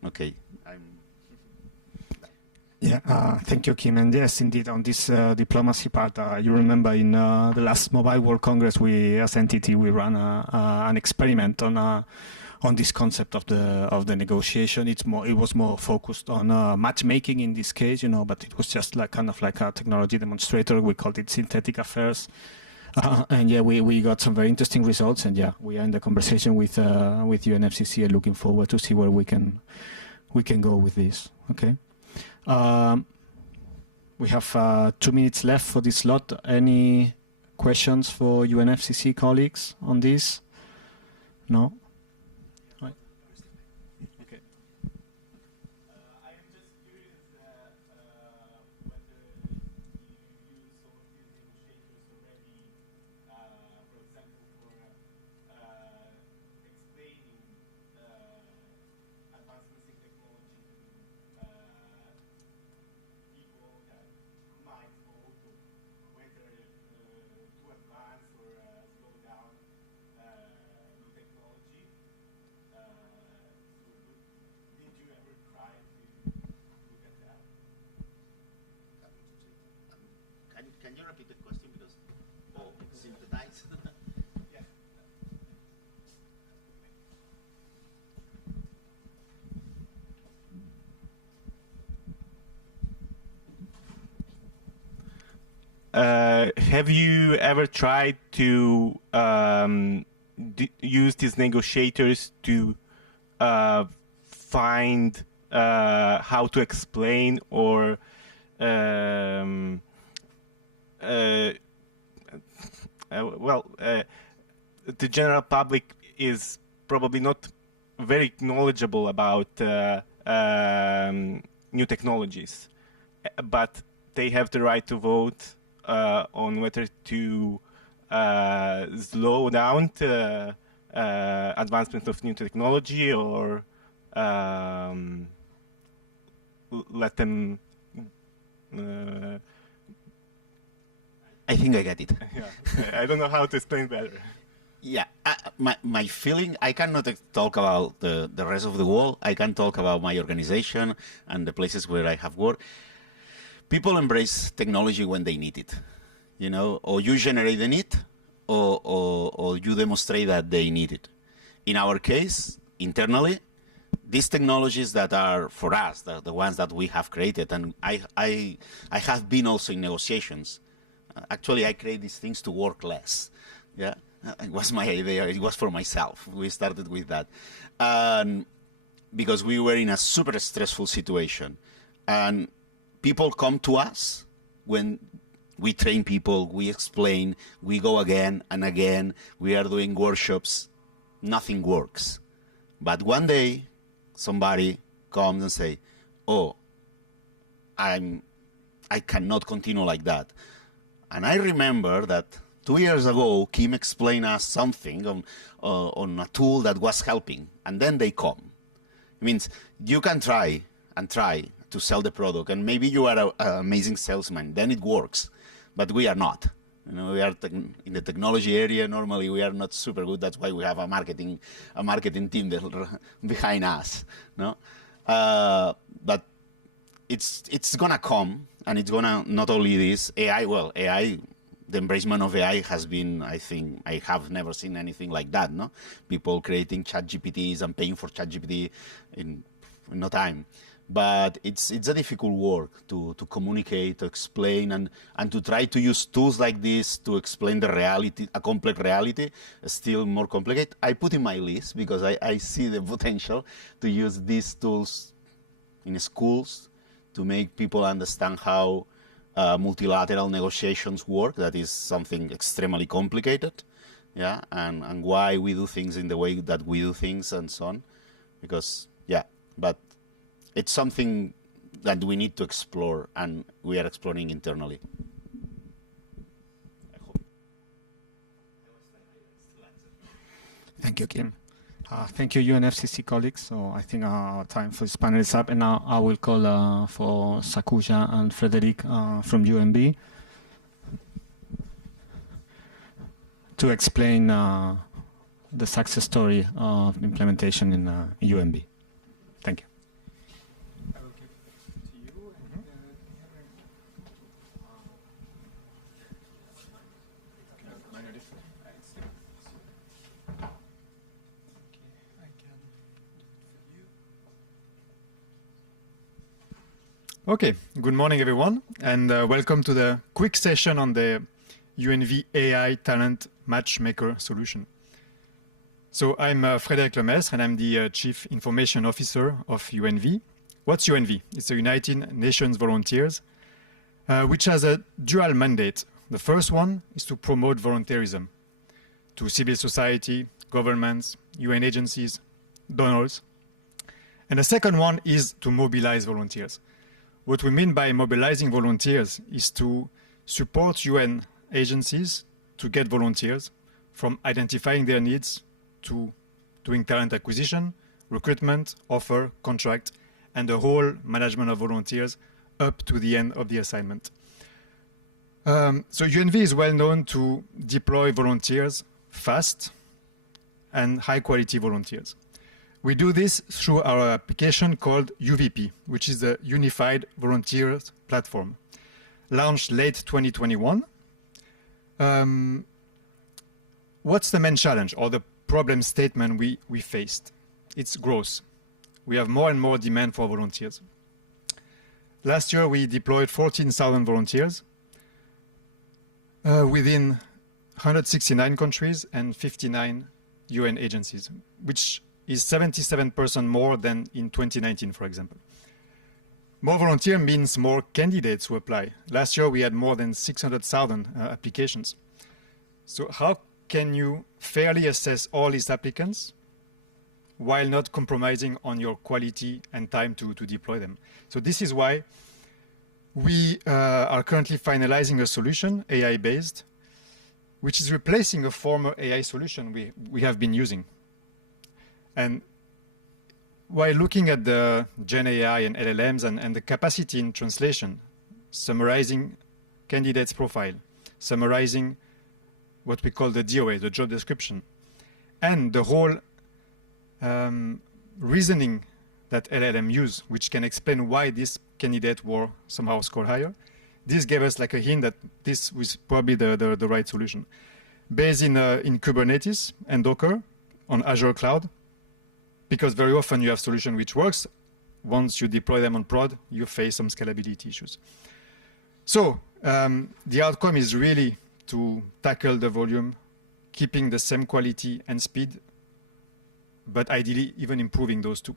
Okay. Yeah, thank you, Kim. And yes, indeed, on this diplomacy part, you remember in the last Mobile World Congress, we, as NTT, we ran an experiment on this concept of the negotiation. It was more focused on matchmaking in this case, you know, but it was just like kind of like a technology demonstrator. We called it synthetic affairs. And yeah, we got some very interesting results. And yeah, we are in the conversation with UNFCCC and looking forward to see where we can go with this. Okay. We have 2 minutes left for this slot. Any questions for UNFCCC colleagues on this? No? Right. Okay. I am just curious whether you use some of these negotiators already, for example, for explaining advancements in technology to people that might vote or whether to advance or slow down new technology. Did you ever try to look at that? Can you repeat the question, because synthesize? Yeah. Have you ever tried to use these negotiators to find how to explain or the general public is probably not very knowledgeable about new technologies, but they have the right to vote on whether to slow down the advancement of new technology or let them. I think I get it. Yeah, I don't know how to explain better. Yeah, my feeling, I cannot talk about the rest of the world. I can talk about my organization and the places where I have worked. People embrace technology when they need it, you know, or you generate the need, or you demonstrate that they need it. In our case, internally, these technologies that are for us, the ones that we have created, and I have been also in negotiations. Actually, I create these things to work less. Yeah, it was my idea. It was for myself. We started with that, because we were in a super stressful situation, and people come to us when we train people, we explain, we go again and again. We are doing workshops. Nothing works, but one day somebody comes and say, "Oh, I cannot continue like that." And I remember that 2 years ago, Kim explained us something on a tool that was helping, and then they come. It means you can try and try to sell the product, and maybe you are an amazing salesman, then it works, but we are not. You know, we are in the technology area. Normally, we are not super good. That's why we have a marketing team behind us. No, but it's gonna come, and it's gonna not only this AI. Well, AI, the embracement of AI has been. I think I have never seen anything like that. No, people creating ChatGPTs and paying for ChatGPT in no time. But it's a difficult work to communicate, to explain, and to try to use tools like this to explain the reality, a complex reality, still more complicated. I put in my list because I see the potential to use these tools in schools to make people understand how multilateral negotiations work. That is something extremely complicated, yeah, and why we do things in the way that we do things and so on. Because, yeah, but it's something that we need to explore, and we are exploring internally. Thank you, Kim. Thank you, UNFCCC colleagues. So I think our time for this panel is up, and now I will call for Sakuja and Frederic from UNB to explain the success story of implementation in UNB. Thank you. Okay, good morning everyone, and welcome to the quick session on the UNV AI Talent Matchmaker solution. So I'm Frédéric Lemestre, and I'm the Chief Information Officer of UNV. What's UNV? It's the United Nations Volunteers, which has a dual mandate. The first one is to promote volunteerism to civil society, governments, UN agencies, donors. And the second one is to mobilize volunteers. What we mean by mobilizing volunteers is to support UN agencies to get volunteers, from identifying their needs to doing talent acquisition, recruitment, offer, contract, and the whole management of volunteers up to the end of the assignment. So UNV is well known to deploy volunteers fast and high quality volunteers. We do this through our application called UVP, which is the Unified Volunteers Platform, launched late 2021. What's the main challenge or the problem statement we faced? It's growth. We have more and more demand for volunteers. Last year, we deployed 14,000 volunteers within 169 countries and 59 UN agencies, which is 77% more than in 2019, for example. More volunteer means more candidates who apply. Last year, we had more than 600,000 applications. So how can you fairly assess all these applicants while not compromising on your quality and time to deploy them? So this is why we are currently finalizing a solution, AI-based, which is replacing a former AI solution we have been using. And while looking at the Gen AI and LLMs and the capacity in translation, summarizing candidates' profile, summarizing what we call the DOA, the job description, and the whole reasoning that LLM use, which can explain why this candidate were somehow scored higher. This gave us like a hint that this was probably the right solution. Based in Kubernetes and Docker on Azure Cloud, because very often you have solution which works. Once you deploy them on prod, you face some scalability issues. So the outcome is really to tackle the volume, keeping the same quality and speed, but ideally even improving those two.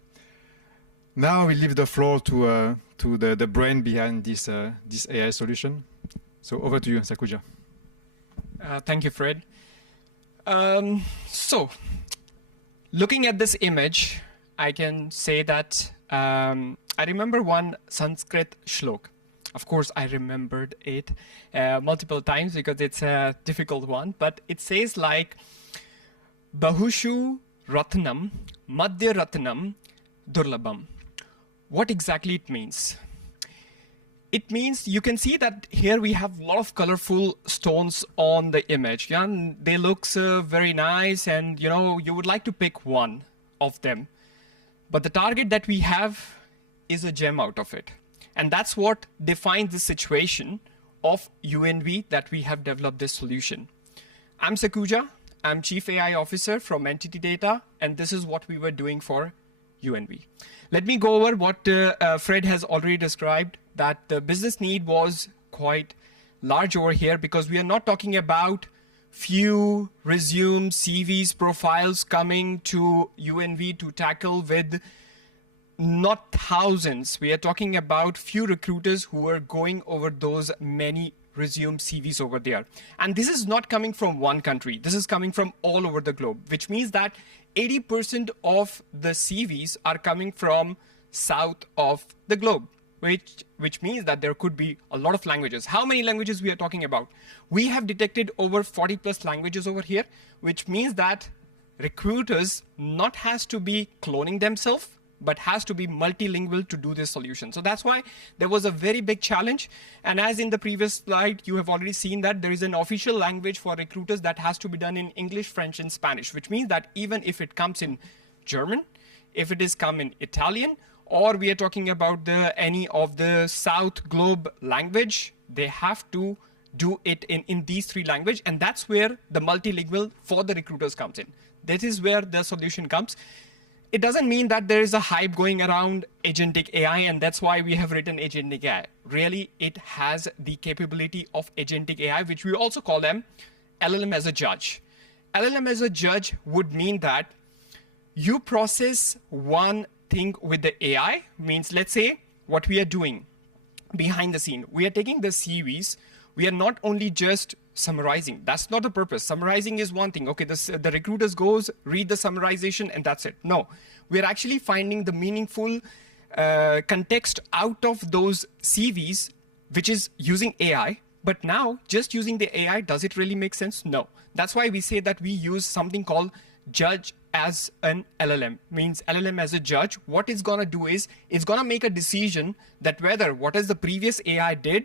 Now we leave the floor to the brain behind this AI solution. So over to you, Sakuja. Thank you, Fred. So looking at this image, I can say that I remember one Sanskrit shlok. Of course, I remembered it multiple times because it's a difficult one, but it says like, Bahushu Ratnam, Madhya Ratnam, Durlabam. What exactly it means? It means you can see that here we have a lot of colorful stones on the image. Yeah? And they look very nice, and you would like to pick one of them. But the target that we have is a gem out of it. And that's what defines the situation of UNV that we have developed this solution. I'm Sakuja. I'm Chief AI Officer from Entity Data, and this is what we were doing for UNV. Let me go over what Fred has already described, that the business need was quite large over here because we are not talking about few resumes, CVs, profiles coming to UNV to tackle with not thousands. We are talking about few recruiters who are going over those many resume CVs over there. And this is not coming from one country. This is coming from all over the globe, which means that 80% of the CVs are coming from south of the globe, which means that there could be a lot of languages. How many languages we are talking about? We have detected over 40 plus languages over here, which means that recruiters not has to be cloning themselves, but has to be multilingual to do this solution. So that's why there was a very big challenge. And as in the previous slide, you have already seen that there is an official language for recruiters that has to be done in English, French, and Spanish, which means that even if it comes in German, if it is come in Italian, or we are talking about any of the South Globe language, they have to do it in these three languages. And that's where the multilingual for the recruiters comes in. That is where the solution comes. It doesn't mean that there is a hype going around agentic AI, and that's why we have written agentic AI. Really, it has the capability of agentic AI, which we also call them LLM as a judge. LLM as a judge would mean that you process one thing with the AI, means let's say what we are doing behind the scene. We are taking the CVs. We are not only just summarizing. That's not the purpose. Summarizing is one thing. Okay, the recruiters goes, read the summarization, and that's it. No, we're actually finding the meaningful context out of those CVs, which is using AI. But now, just using the AI, does it really make sense? No. That's why we say that we use something called judge as an LLM. Means LLM as a judge. What it's going to do is, it's going to make a decision that whether what is the previous AI did,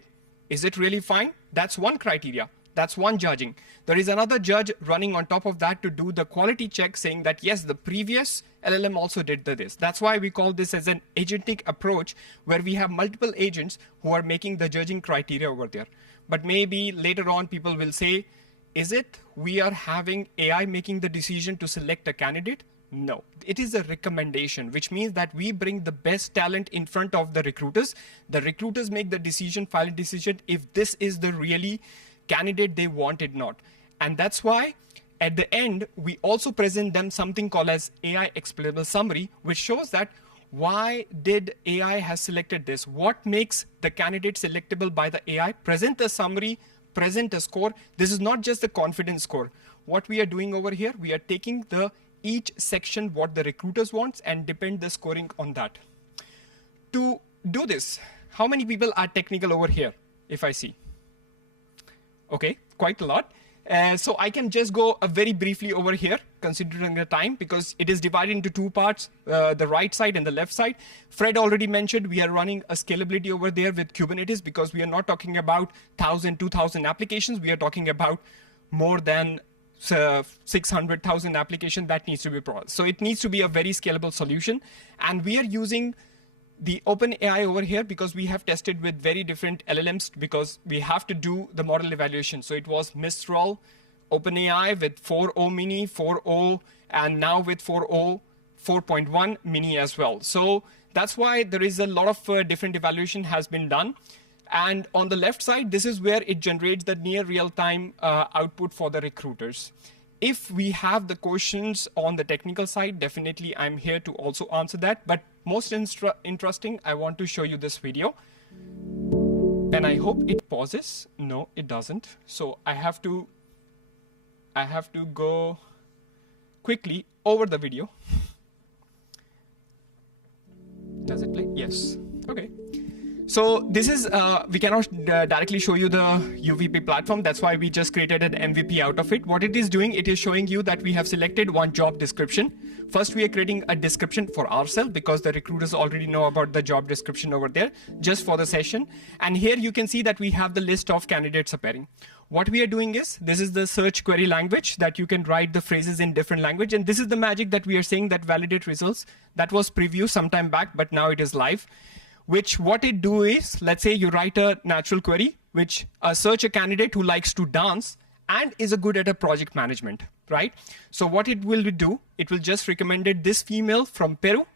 is it really fine? That's one criteria. That's one judging. There is another judge running on top of that to do the quality check, saying that yes, the previous LLM also did this. That's why we call this as an agentic approach, where we have multiple agents who are making the judging criteria over there. But maybe later on people will say, is it we are having AI making the decision to select a candidate? No, it is a recommendation, which means that we bring the best talent in front of the recruiters. The recruiters make the decision, final decision, if this is the really candidate they wanted not. And that's why at the end, we also present them something called as AI explainable summary, which shows that why did AI has selected this? What makes the candidate selectable by the AI? Present a summary, present a score. This is not just the confidence score. What we are doing over here, we are taking the each section what the recruiters wants and depend the scoring on that. To do this, how many people are technical over here, if I see? Okay, quite a lot. So I can just go very briefly over here, considering the time, because it is divided into two parts, the right side and the left side. Fred already mentioned we are running a scalability over there with Kubernetes, because we are not talking about 1,000, 2,000 applications. We are talking about more than 600,000 application that needs to be processed. So it needs to be a very scalable solution. And we are using the OpenAI over here because we have tested with very different LLMs because we have to do the model evaluation. So it was Mistral, OpenAI with 4.0 mini, 4.0, and now with 4.0, 4.1 mini as well. So that's why there is a lot of different evaluation has been done. And on the left side, this is where it generates the near real-time output for the recruiters. If we have the questions on the technical side, definitely I'm here to also answer that. But most interesting, I want to show you this video. And I hope it pauses. No, it doesn't. So I have to go quickly over the video. Does it play? Yes. Okay. So this is, we cannot directly show you the UVP platform. That's why we just created an MVP out of it. What it is doing, it is showing you that we have selected one job description. First, we are creating a description for ourselves because the recruiters already know about the job description over there just for the session. And here you can see that we have the list of candidates appearing. What we are doing is, this is the search query language that you can write the phrases in different language. And this is the magic that we are saying that validate results. That was preview sometime back, but now it is live. Which what it do is, let's say you write a natural query, which search a candidate who likes to dance and is good at a project management, right? So what it will do, it will just recommended this female from Peru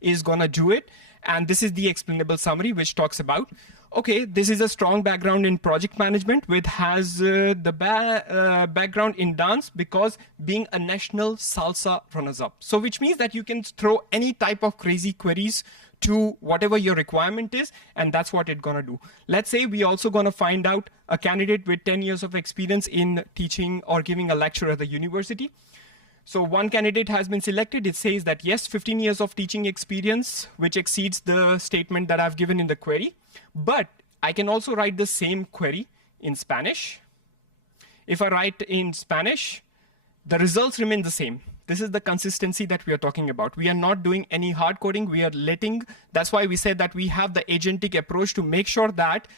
is gonna do it. And this is the explainable summary, which talks about, okay, this is a strong background in project management, which has the background in dance because being a national salsa runners-up. So which means that you can throw any type of crazy queries to whatever your requirement is, and that's what it's gonna do. Let's say we also gonna find out a candidate with 10 years of experience in teaching or giving a lecture at the university. So one candidate has been selected. It says that yes, 15 years of teaching experience, which exceeds the statement that I've given in the query. But I can also write the same query in Spanish. If I write in Spanish, the results remain the same. This is the consistency that we are talking about. We are not doing any hard coding. We are letting, that's why we said that we have the agentic approach to make sure that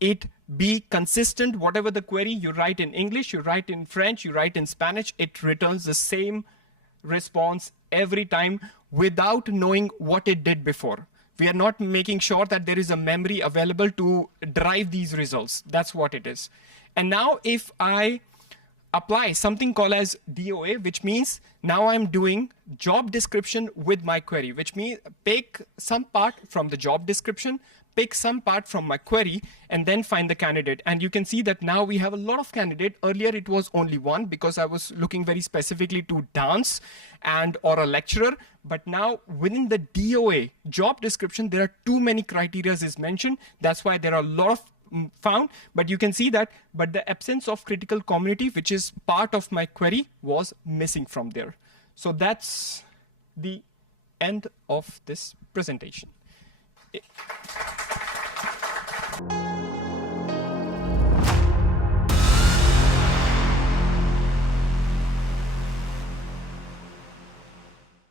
it be consistent. Whatever the query you write in English, you write in French, you write in Spanish, it returns the same response every time without knowing what it did before. We are not making sure that there is a memory available to drive these results. That's what it is. And now if I apply something called as DOA, which means now I'm doing job description with my query, which means pick some part from the job description, pick some part from my query, and then find the candidate. And you can see that now we have a lot of candidates. Earlier it was only one because I was looking very specifically to dance and or a lecturer. But now within the DOA job description, there are too many criteria is mentioned. That's why there are a lot of found, but you can see that, but the absence of critical community, which is part of my query, was missing from there. So that's the end of this presentation.